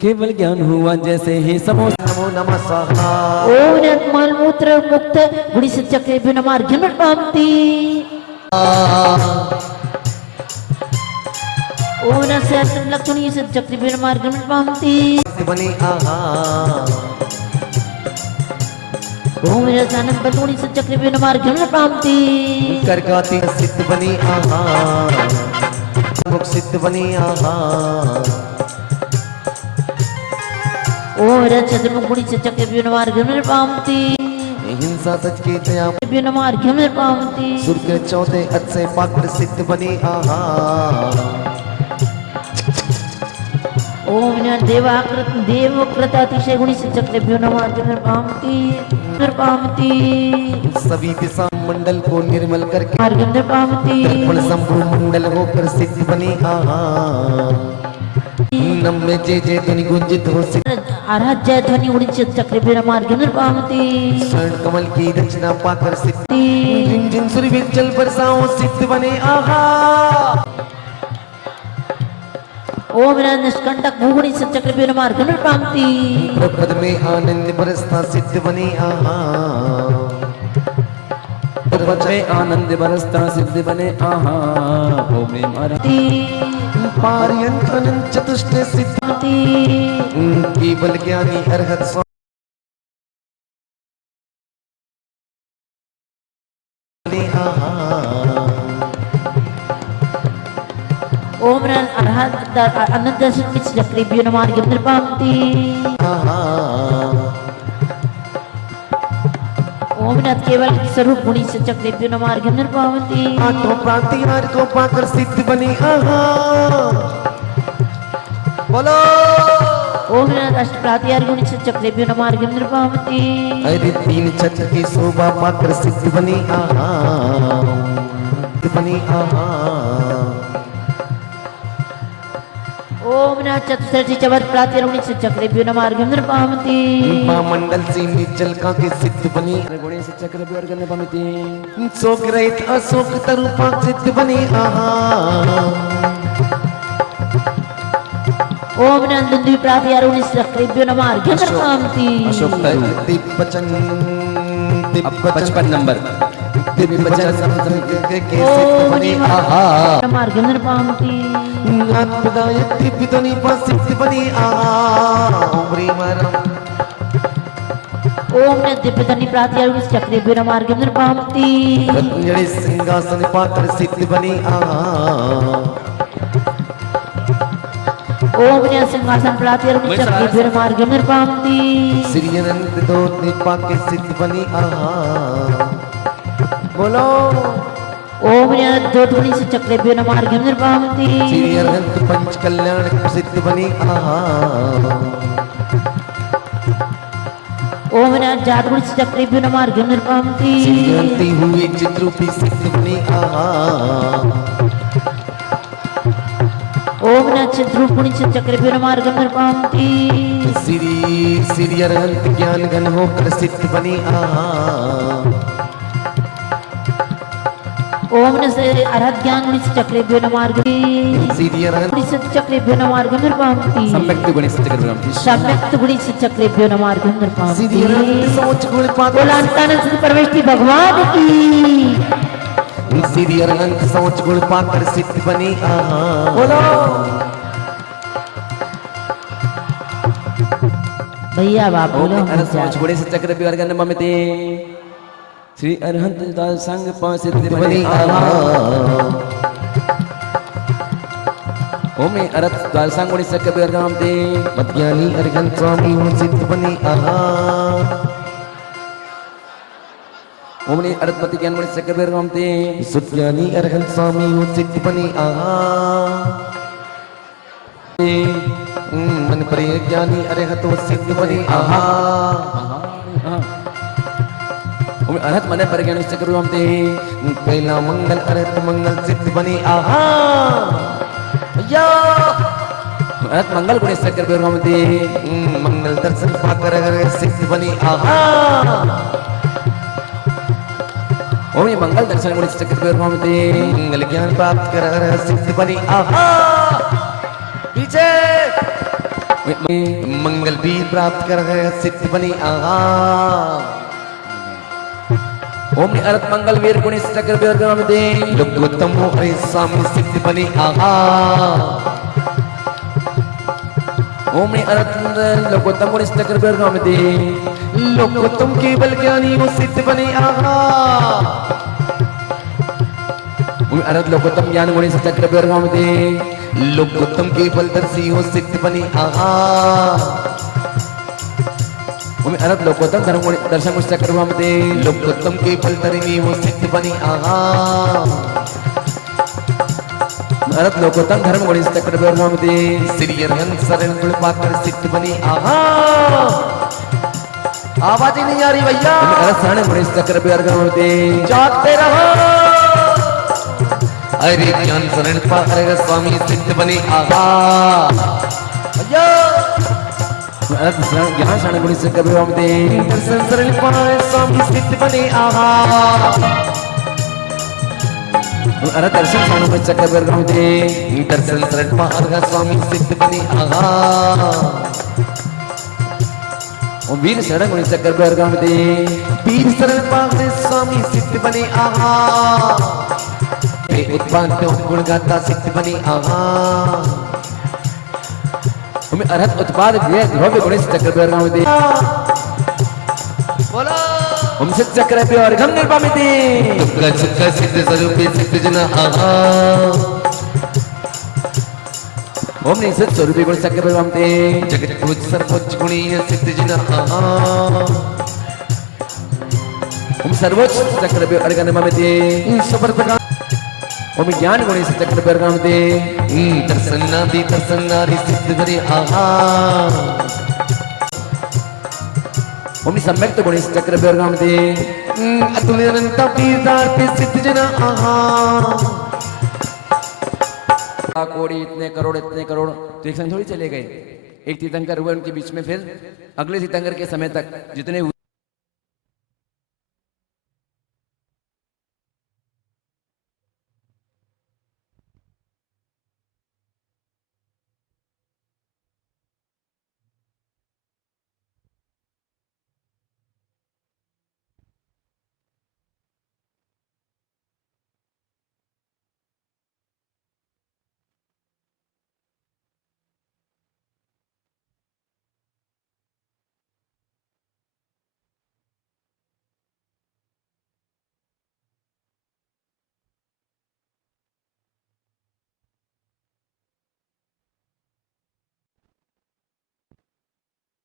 केवल ज्ञान हुआ जैसे ही समोसा नमो नमः स्वाहा ओम निर्मल मूत्र मुक्त गुणी सिद्ध चक्रे बिनमार्घ्यम निर्पामति ओम नमः लक्ष्मी सिद्ध चक्रे बिनमार्घ्यम निर्पामति बनी आहा ओम रसानंद बलुणी सिद्ध चक्रे बिनमार्घ्यम निर्पामति करगाती सिद्ध बनी आहा मुख सिद्ध बनी आहा ओम चतुर्मुख गुणी सिद्ध चक्रे बिनमार्घ्यम निर्पामति हिंसा सच की दया बिनमार्घ्यम निर्पामति सुर के चौथे अच से पाकर सिद्ध बनी आहा ओम देवाकृत देवकृत अतिशय गुणी सिद्ध चक्रे बिनमार्घ्यम निर्पामति निर्पामति सभी दिशा मंडल को निर्मल करके मार्घ्यम निर्पामति दर्पण शंभु मंडल होकर सिद्ध बनी आहा नम में जे ध्वनि गुंजित हो सिद्ध आराध्य ध्वनि गुणी सिद्ध चक्रे बिनमार्घ्यम निर्पामति स्वर्ण कमल की दक्षिणा पाकर सिद्ध जिन जिन सूर्य में जल बरसाओ सिद्ध बने आहा ओम निष्कंटक भूगुणी सिद्ध चक्र बिनमार्घ्यम निर्पामति प्रपद में आनंद बरसता सिद्ध बने आहा प्रपद में आनंद बरसता सिद्ध बने आहा ओम ह्रीं आरती पारयंत्र अनंत चतुष्ट सिद्ध केवल ज्ञानी अरहत स्वामी आहा ओम अरहत अनंत दर्शन सिद्ध चक्रे बिनमार्घ्यम निर्पामति आहा ओम केवल स्वरूप गुणी सिद्ध चक्रे बिनमार्घ्यम निर्पामति आठों प्रांति को पाकर सिद्ध बनी आहा बोलो ओम अष्टप्रात्यार गुण चक्रेभ्यो नमः अर्घ्यं निर्वापति। अरे तीन छत्र की शोभा पाकर सिद्ध बनी आहा बनी आहा। ओम चतुर्षष्टि चवत प्रात्यार गुण चक्रेभ्यो नमः अर्घ्यं निर्वापति। मंडल से निचल का के सिद्ध बनी गणेश चक्र भी अर्घ्य पामिति। शोक रहित अशोक तरूपा सिद्ध बनी आहा। ओम नंदुद्वी प्रात्यार गुण चक्रेभ्यो नमः अर्घ्यं निर्वापति। अशोक तरू दिव्यवचन 55 नंबर दिव्यवचन के सिद्ध बनी आहा। नमः अर्घ्यं निर्वापति। नाथप्रदायक दिव्य ध्वनि पर सिद्ध बनी आहा। ओम ह्रीं मरम ओम दिव्यधनि प्रात्यार गुण चक्रेभ्यो नमः अर्घ्यं निर्वापति। रत्नजड़े सिंहासन पाकर सिद्ध बनी आहा। ओम सिंहासन प्रात्यार गुण चक्रेभ्यो नमः अर्घ्यं निर्वापति। श्री अनंत दोत निपा के सिद्ध बनी आहा। बोलो ओम द्योतगुणी चक्रेभ्यो नमः अर्घ्यं निर्वापति। श्री अनंत पंच कल्याण सिद्ध बनी आहा। ओम जातगुणी चक्रेभ्यो नमः अर्घ्यं निर्वापति। श्री अनंती हुई चित्रूपी सिद्ध बनी आहा। ओम चिद्रूपगुणी चक्रेभ्यो नमः अर्घ्यं निर्वापति। श्री अनंत ज्ञान घन होकर सिद्ध बनी आहा। ओम अरहत ज्ञान गुणी चक्रेभ्यो नमः अर्घ्यं। श्री अनंत गुणी चक्रेभ्यो नमः अर्घ्यं निर्वापति। सम्यक्त गणेश चक्र भी पामिति। सम्यक्त गुणी चक्रेभ्यो नमः अर्घ्यं निर्वापति। श्री अनंत सोच गुण पाकर बोलांतानंद परमेष्टि भगवान की। श्री अनंत सोच गुण पाकर सिद्ध बनी आहा। बोलो भैया बाप बोलो ओम अरस गणेश चक्र भी अर्घ्य पामिति। श्री अरहंत दास संग पांच सिद्ध बनी बनी आहा। ओम अरत दास संग गणेश चक्र भी अर्घ्य पामिति। मध्यानी अरहंत स्वामी हूँ सिद्ध बनी आहा। ओम अरतपति ज्ञान गणेश चक्र भी अर्घ्य पामिति। सुज्ञानी अरहंत स्वामी हूँ सिद्ध बनी आहा। मन प्रिय ज्ञानी अरहत वो सिद्ध बनी आहा। ओम अरहत मन पर ज्ञान चक्र भी पामिति। पहला मंगल अरहत मंगल सिद्ध बनी आहा। या अरहत मंगल गणेश चक्र भी अर्घ्य पामिति। मंगल दर्शन पाकर अरहत सिद्ध बनी आहा। ओम मंगल दर्शन गणेश चक्र भी अर्घ्य पामिति। मंगल ज्ञान प्राप्त कर अरहत सिद्ध बनी आहा। पीछे मंगल भी प्राप्त कर अरहत सिद्ध बनी आहा। ओम अरत मंगल वीर गणेश चक्र भी अर्घ्य पामिति। लोकोत्तम हरे स्वामी सिद्ध बनी आहा। ओम अरत लोकोत्तम गणेश चक्र भी अर्घ्य पामिति। लोकोत्तम केवल ज्ञानी वो सिद्ध बनी आहा। ओम अरत लोकोत्तम ज्ञान गणेश चक्र भी अर्घ्य पामिति। लोकोत्तम केवल दर्शी वो सिद्ध बनी आहा। ओम अरत लोकोत्तम धर्म दर्शन गणेश चक्र भी पामिति। लोकोत्तम केवल तरिणी वो सिद्ध बनी आहा। अरत लोकोत्तम धर्म गणेश चक्र भी अर्घ्य पामिति। श्री अरहंत शरण गुण पाकर सिद्ध बनी आहा। आवाज ही नहीं आ रही भैया। ओम अरत शरण गणेश चक्र भी अर्घ्य पामिति। जागते रहो। अरे ज्ञान शरण पाकर स्वामी सिद्ध बनी आहा। भैया अरत ज्ञान शरण गणेश चक्र भी पामिति। दर्शन शरण पाकर स्वामी सिद्ध बनी आहा। अरत दर्शन शरण गणेश चक्र भी अर्घ्य पामिति। दर्शन शरण पाकर स्वामी सिद्ध बनी आहा। ओम वीर शरण गणेश चक्र भी अर्घ्य पामिति। वीर शरण पाकर स्वामी सिद्ध बनी आहा। उत्पाद गुण गाता सिद्ध बनी आहा। ओम अरहत उत्पाद भव्य गणेश चक्र भी अर्घ्य पामिति। बोलो ओम सिद्ध चक्र भी अर्घ्यं निर्पामिति। दुःख सुख सिद्ध स्वरूपे सिद्ध जन आहा। ओम निसिद्ध स्वरूपी गणेश चक्र भी पामिति। जगत पूज सर्वोच्च गुणीय सिद्ध जन आहा। ओम सर्वोच्च चक्र भी अर्घ्यं निर्पामिति। सबर प्रकार ओम ज्ञान गुणी चक्र बरगाम दे दर्शनादि सिद्ध करे आहा ओम सम्यक्त गुणी चक्र बरगाम दे अतुल्य अनंत तीर्थार्थ सिद्ध जना आहा कोड़ी इतने करोड़ तो एक संग थोड़ी चले गए। एक तीर्थंकर हुए उनके बीच में, फिर अगले तीर्थंकर के समय तक जितने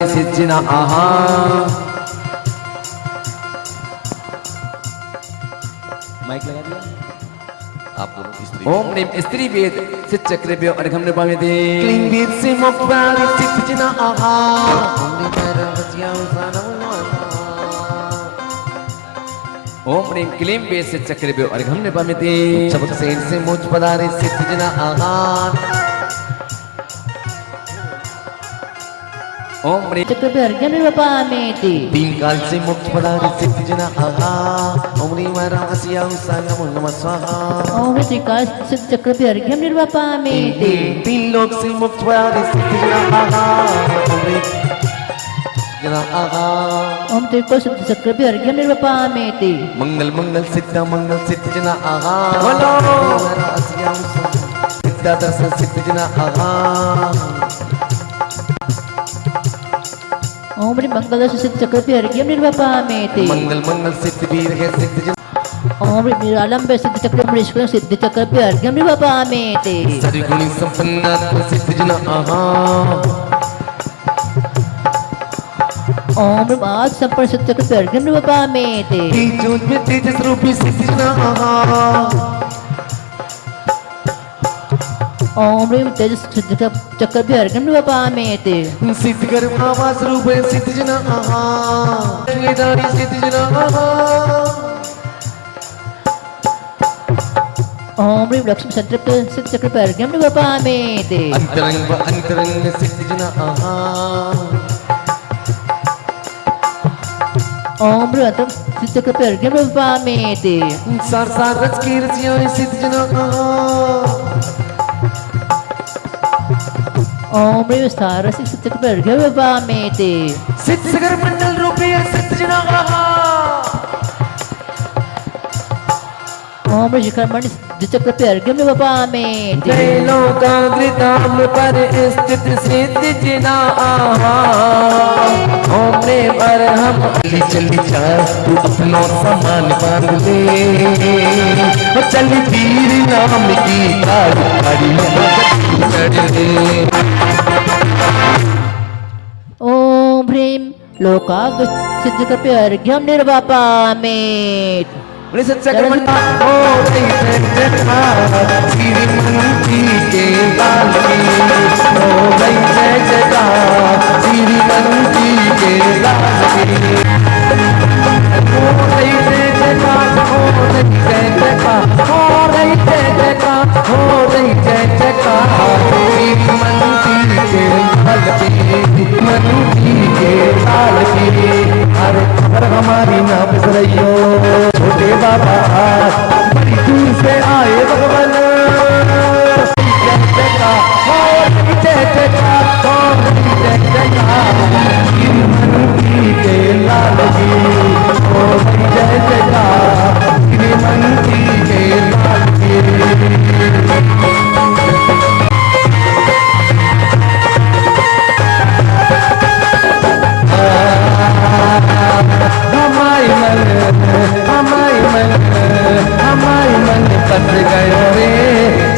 सिद्धिना आहा माइक लगा दिया आप लोग। ओम नीम स्त्री वेद सिद्ध चक्र पे और हमने पावे दे क्लीन वेद से मुक्तारी सिद्धिना आहा ओम नीम क्लीन वेद सिद्ध चक्र पे और हमने पावे दे सबक से मुझ पदारे सिद्धिना आहा ओम चक्र पे अर्घ्यम निर्वपामेति तीन काल से मुक्त पदारे सिद्ध जना आहा ओम नीम रामस्याम नमो नमः स्वाहा ओम त्रिकाल सिद्ध चक्र पे अर्घ्यम निर्वपामेति तीन लोक से मुक्त पदारे सिद्ध जना आहा ओम नीम जना आहा ओम त्रिकाल सिद्ध चक्र पे अर्घ्यम निर्वपामेति मंगल मंगल सिद्ध जना आहा बोलो रामस्याम सिद्ध दर्शन सिद्ध जना आहा ओम मंगल सिद्ध चक्र पे अर्घ्यम निर्वपामेति मंगल मंगल सिद्ध वीर है सिद्ध जन ओम निरालंब सिद्ध चक्र मणिष्कर सिद्ध चक्र पे अर्घ्यम निर्वपामेति सद्गुणी संपन्न सिद्ध जना आहा ओम आज संपन्न सिद्ध चक्र पे अर्घ्यम निर्वपामेति तीजों में तेजस रूपी सिद्ध जना आहा ओम तेजस सिद्ध चक्र पे अर्घ्यम निर्वपामेति सिद्ध कर्म आवास रूप सिद्ध जना आहा केदारी सिद्ध जना आहा ओम लक्ष्मी संतृप्त सिद्ध चक्र पे अर्घ्यम निर्वपामेति अंतरंग सिद्ध जना आहा ओम अंतरंग सिद्ध चक्र पे अर्घ्यम निर्वपामेति सार सार रच की रचियां सिद्ध जना आहा ओम सार सिद्ध चक्र पे अर्घ्यम निर्वपामेति सिद्ध सगर मंडल रूपी सिद्ध जना आहा ओम शिखरमणि सिद्ध चक्र पे अर्घ्यम निर्वपामेति जय लोकाग्रताम पर स्थित सिद्ध जना आहा ओम ने पर हम चली जा तू अपनो सामान बांध ले और चली तीर नाम की गाड़ी चढ़ दे ओम ह्रीं लोकाग सिद्ध चक्र पे अर्घ्यम निर्वपामेति सच्चक्रमंडा हो रही जयकार श्रीमंती के लाल की हो रही जयकार श्रीमंती के लाल की हो रही जयकार हो रही जयकार हो रही जयकार हो रही जयकार श्रीमंती के लाल की मंती के लाल की अरे खबर हमारी ना बिसरइयो छोटे बाबा बड़ी दूर से आए भगवान जय जयकार श्रीमंती के लाल जी ओ जय जयकार श्रीमंती के लाल जी हमारे मन पस गयो रे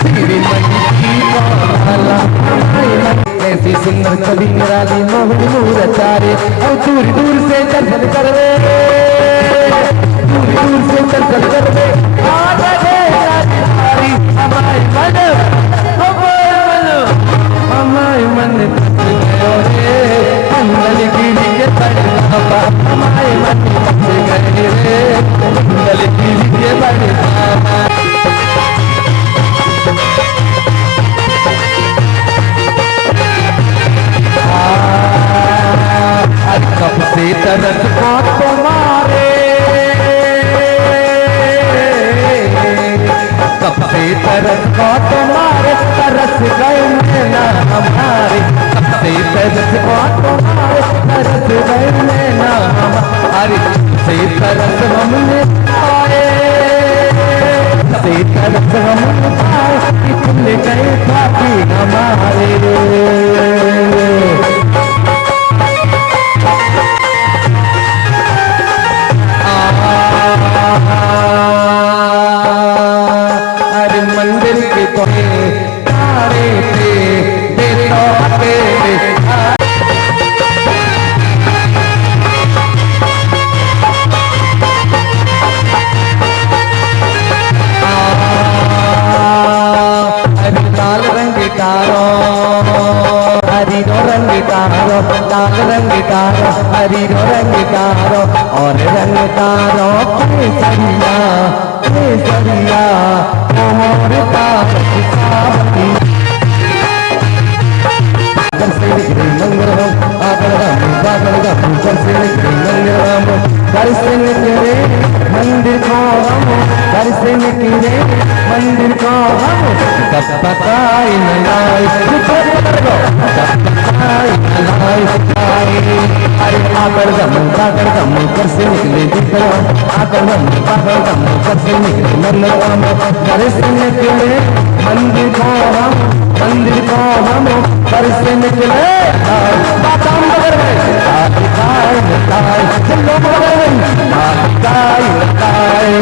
श्रीमंती वाला हमारे मन ऐसी सुंदर कवि निराली मोहन मूरतारे और दूर दूर से दर्शन कर रे दूर दूर से दर्शन कर रे आ गए राजकुमारी तरस को तुम्हारे तरस गए नैना हमारे, सबसे तरस को तुम्हारे तरस गए नैना हमारे, से तरस हमने पाए, से तरस हमने पाए कि तुम गए पापी हमारे। अरे मंदिर के कोने तारे थे देखो अकेले, अरे लाल रंग तारो हरीरो रंग तारो, लाल रंग तारो हरीरो रंग तारो, और रंग तारो केसरिया केसरिया मोर तार सावती। घर से निकले मंगलम आगरम बागरम, घर से निकले मंगलम, घर से निकले मंदिर को हम, घर से निकले मंदिर को हम, तब पकाई नलाई अरे आगरम बागरम, घर से निकले दिखरम आगरम बागरम, घर से निकले मंगलम, घर से निकले मंदिर को हम, मंदिर को हम, घर से निकले बादाम नगर में ताई ताई चलो मगर में ताई ताई।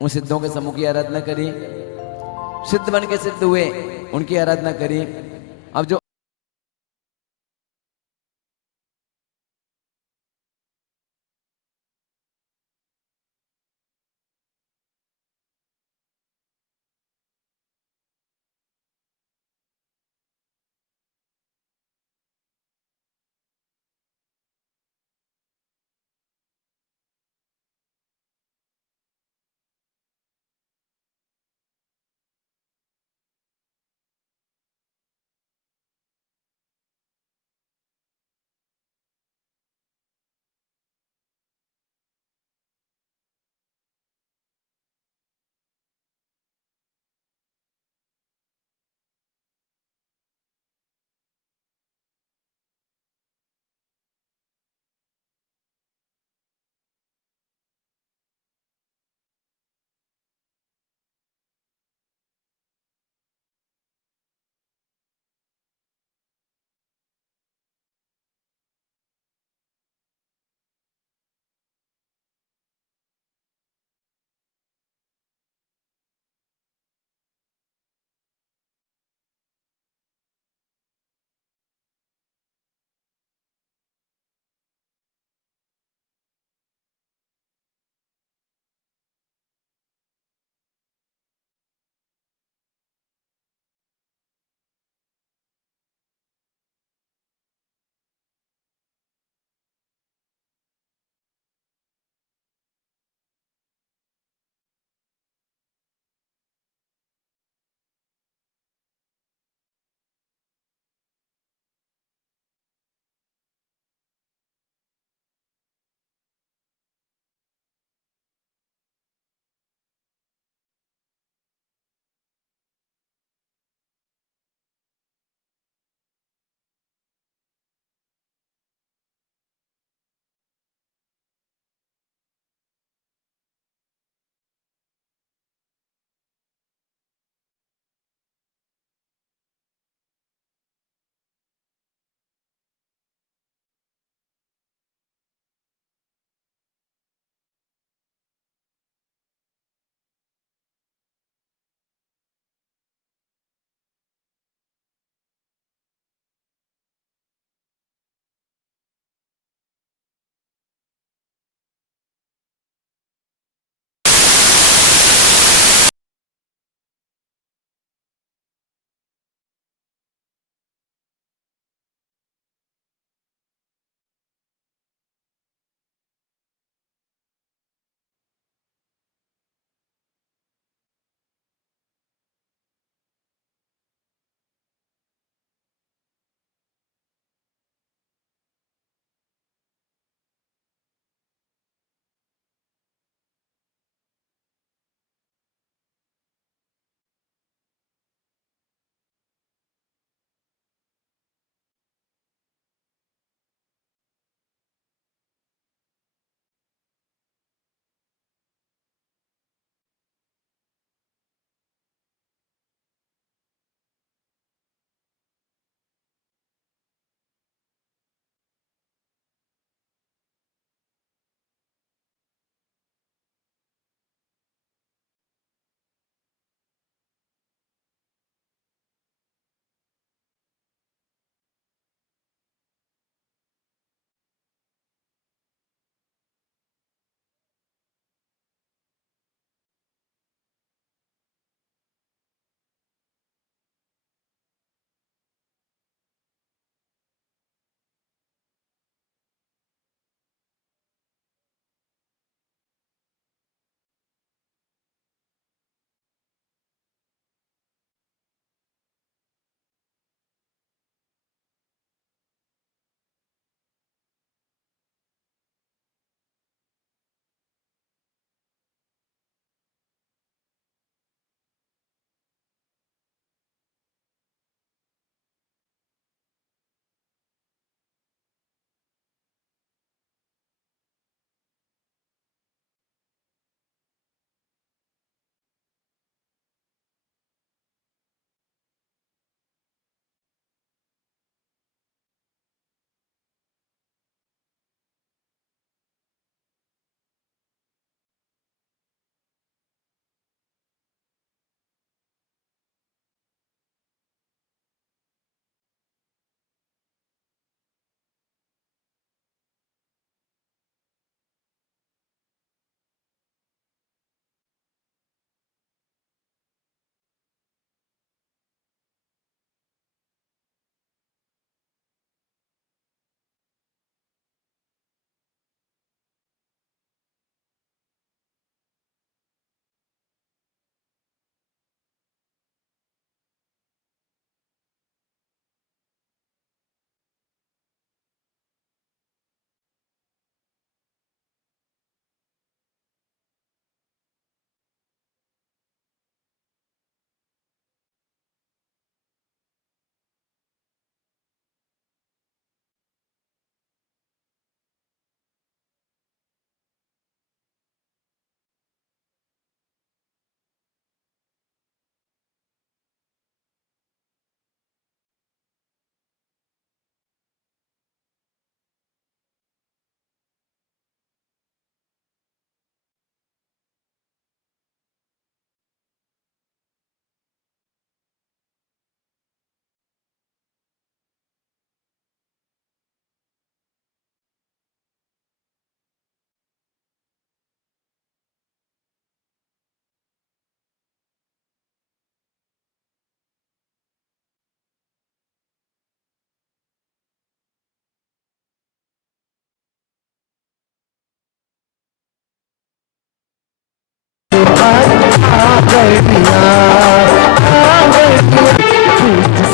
उन सिद्धों के समूह की आराधना करी, सिद्ध बन के सिद्ध हुए, उनकी आराधना करी। अब जो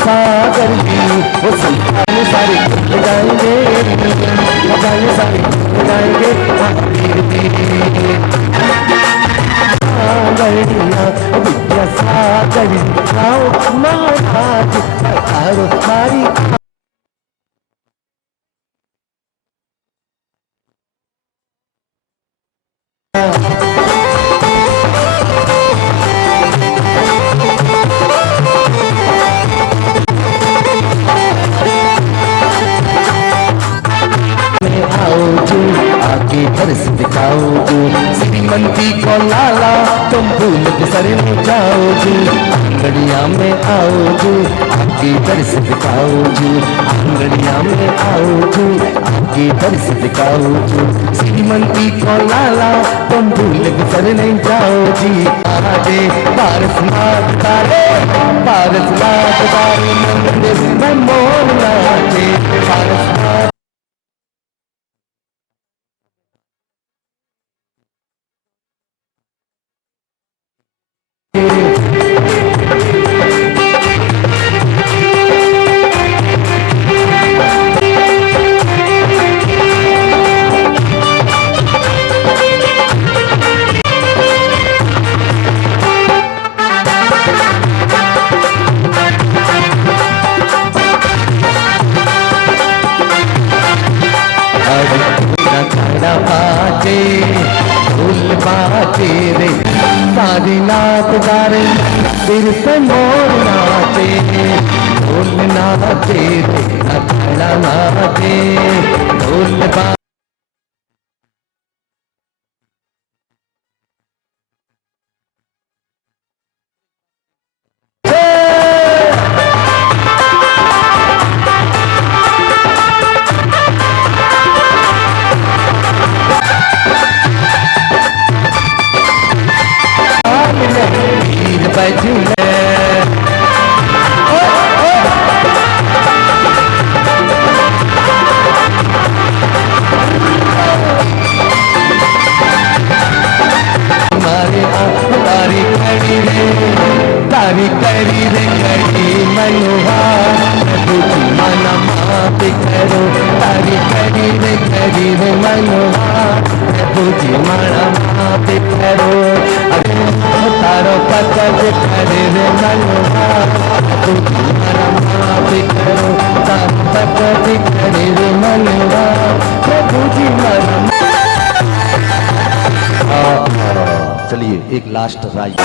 सागर की वो संतान सारे गाएंगे, गाने सारे गाएंगे। विद्या सागर आओ मारी तरस दिखाओगे श्रीमंती को लाला तुम भूल के सर में जाओगे। आंगड़िया में आओगे आपकी तरस दिखाओगे, आंगड़िया में आओगे आपकी तरस दिखाओगे। श्रीमंती को लाला तुम भूल के सर नहीं जाओगे। आजे पारसनाथ तारे पारसनाथ तारे मंदिर में मोर नाचे। पारसनाथ सारी नाच गारे सिर पे मोर नाचे, ढोल नाचे नगाड़ा नाचे ढोल बा तारी करी रे करी मनोहा प्रभु मना माप करो। तारी करी रे मनोहा प्रभु जी मना माप करो। अरे तारो पकड़ करे रे मनोहा प्रभु जी मना माप करो। तारो पकड़ करे रे मनोहा प्रभु जी मना। चलिए एक लास्ट राइट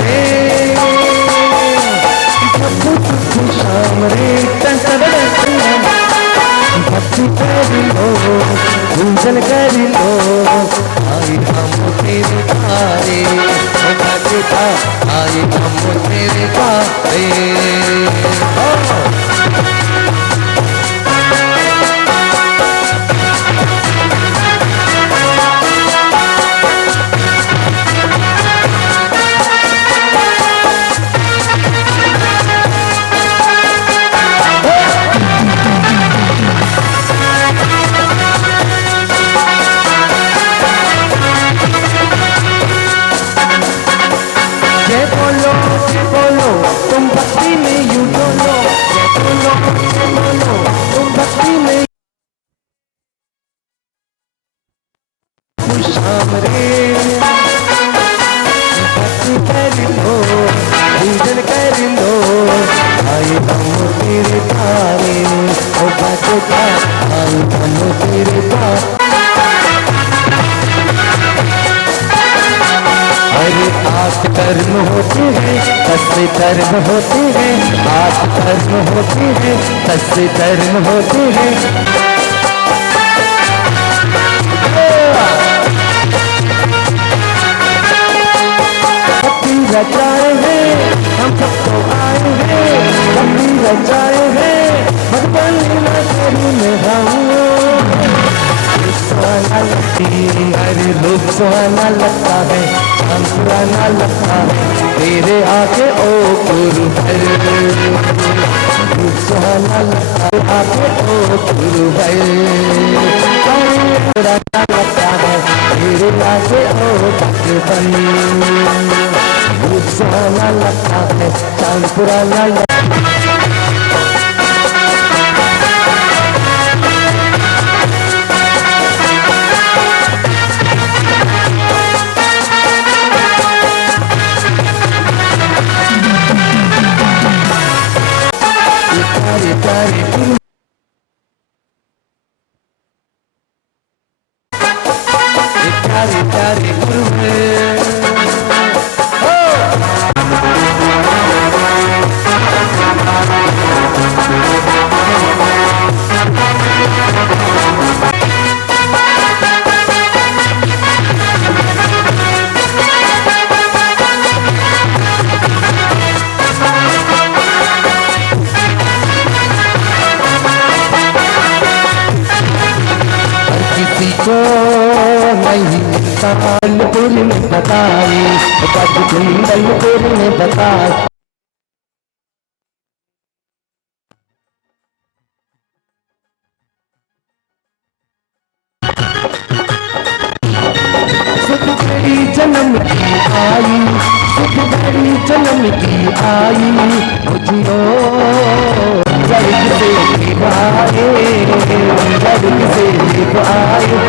रे शाम रे भक्ति कर लो पूजन कर लो। आई हम तेरे तारे भगता आई हम तेरे तारे। तुम भक्ति में यू बोलो, बोलो तुम भक्ति में शाम रे भक्ति कर लो पूजन कर लो। आई हम तेरे तारे ओ भगता आई हम तेरे तारे। अरे आठ कर्म होते हैं 10 कर्म होते हैं, 8 कर्म होते हैं 10 कर्म होते हैं। रचाए हैं हम सबको आए हैं हम भी रचाए हैं भगवान नगरी में हम सुहाना लगती अरे रूप सुहाना लगता है चांद सुहाना लगता है तेरे आके ओ गुरुवर रूप सुहाना लगता है आके ओ गुरुवर सुहाना लगता है तेरे आके ओ भगवान रूप सुहाना लगता है चांद पुराना प्यारे प्यारे गुरु किसी को नहीं मिलता कुंडलपुर में बताई कुंडलपुर में बताई सुख बड़ी जन्म की आई सुख बड़ी जन्म की आई मुझियो जग से निभाए जग से निभाए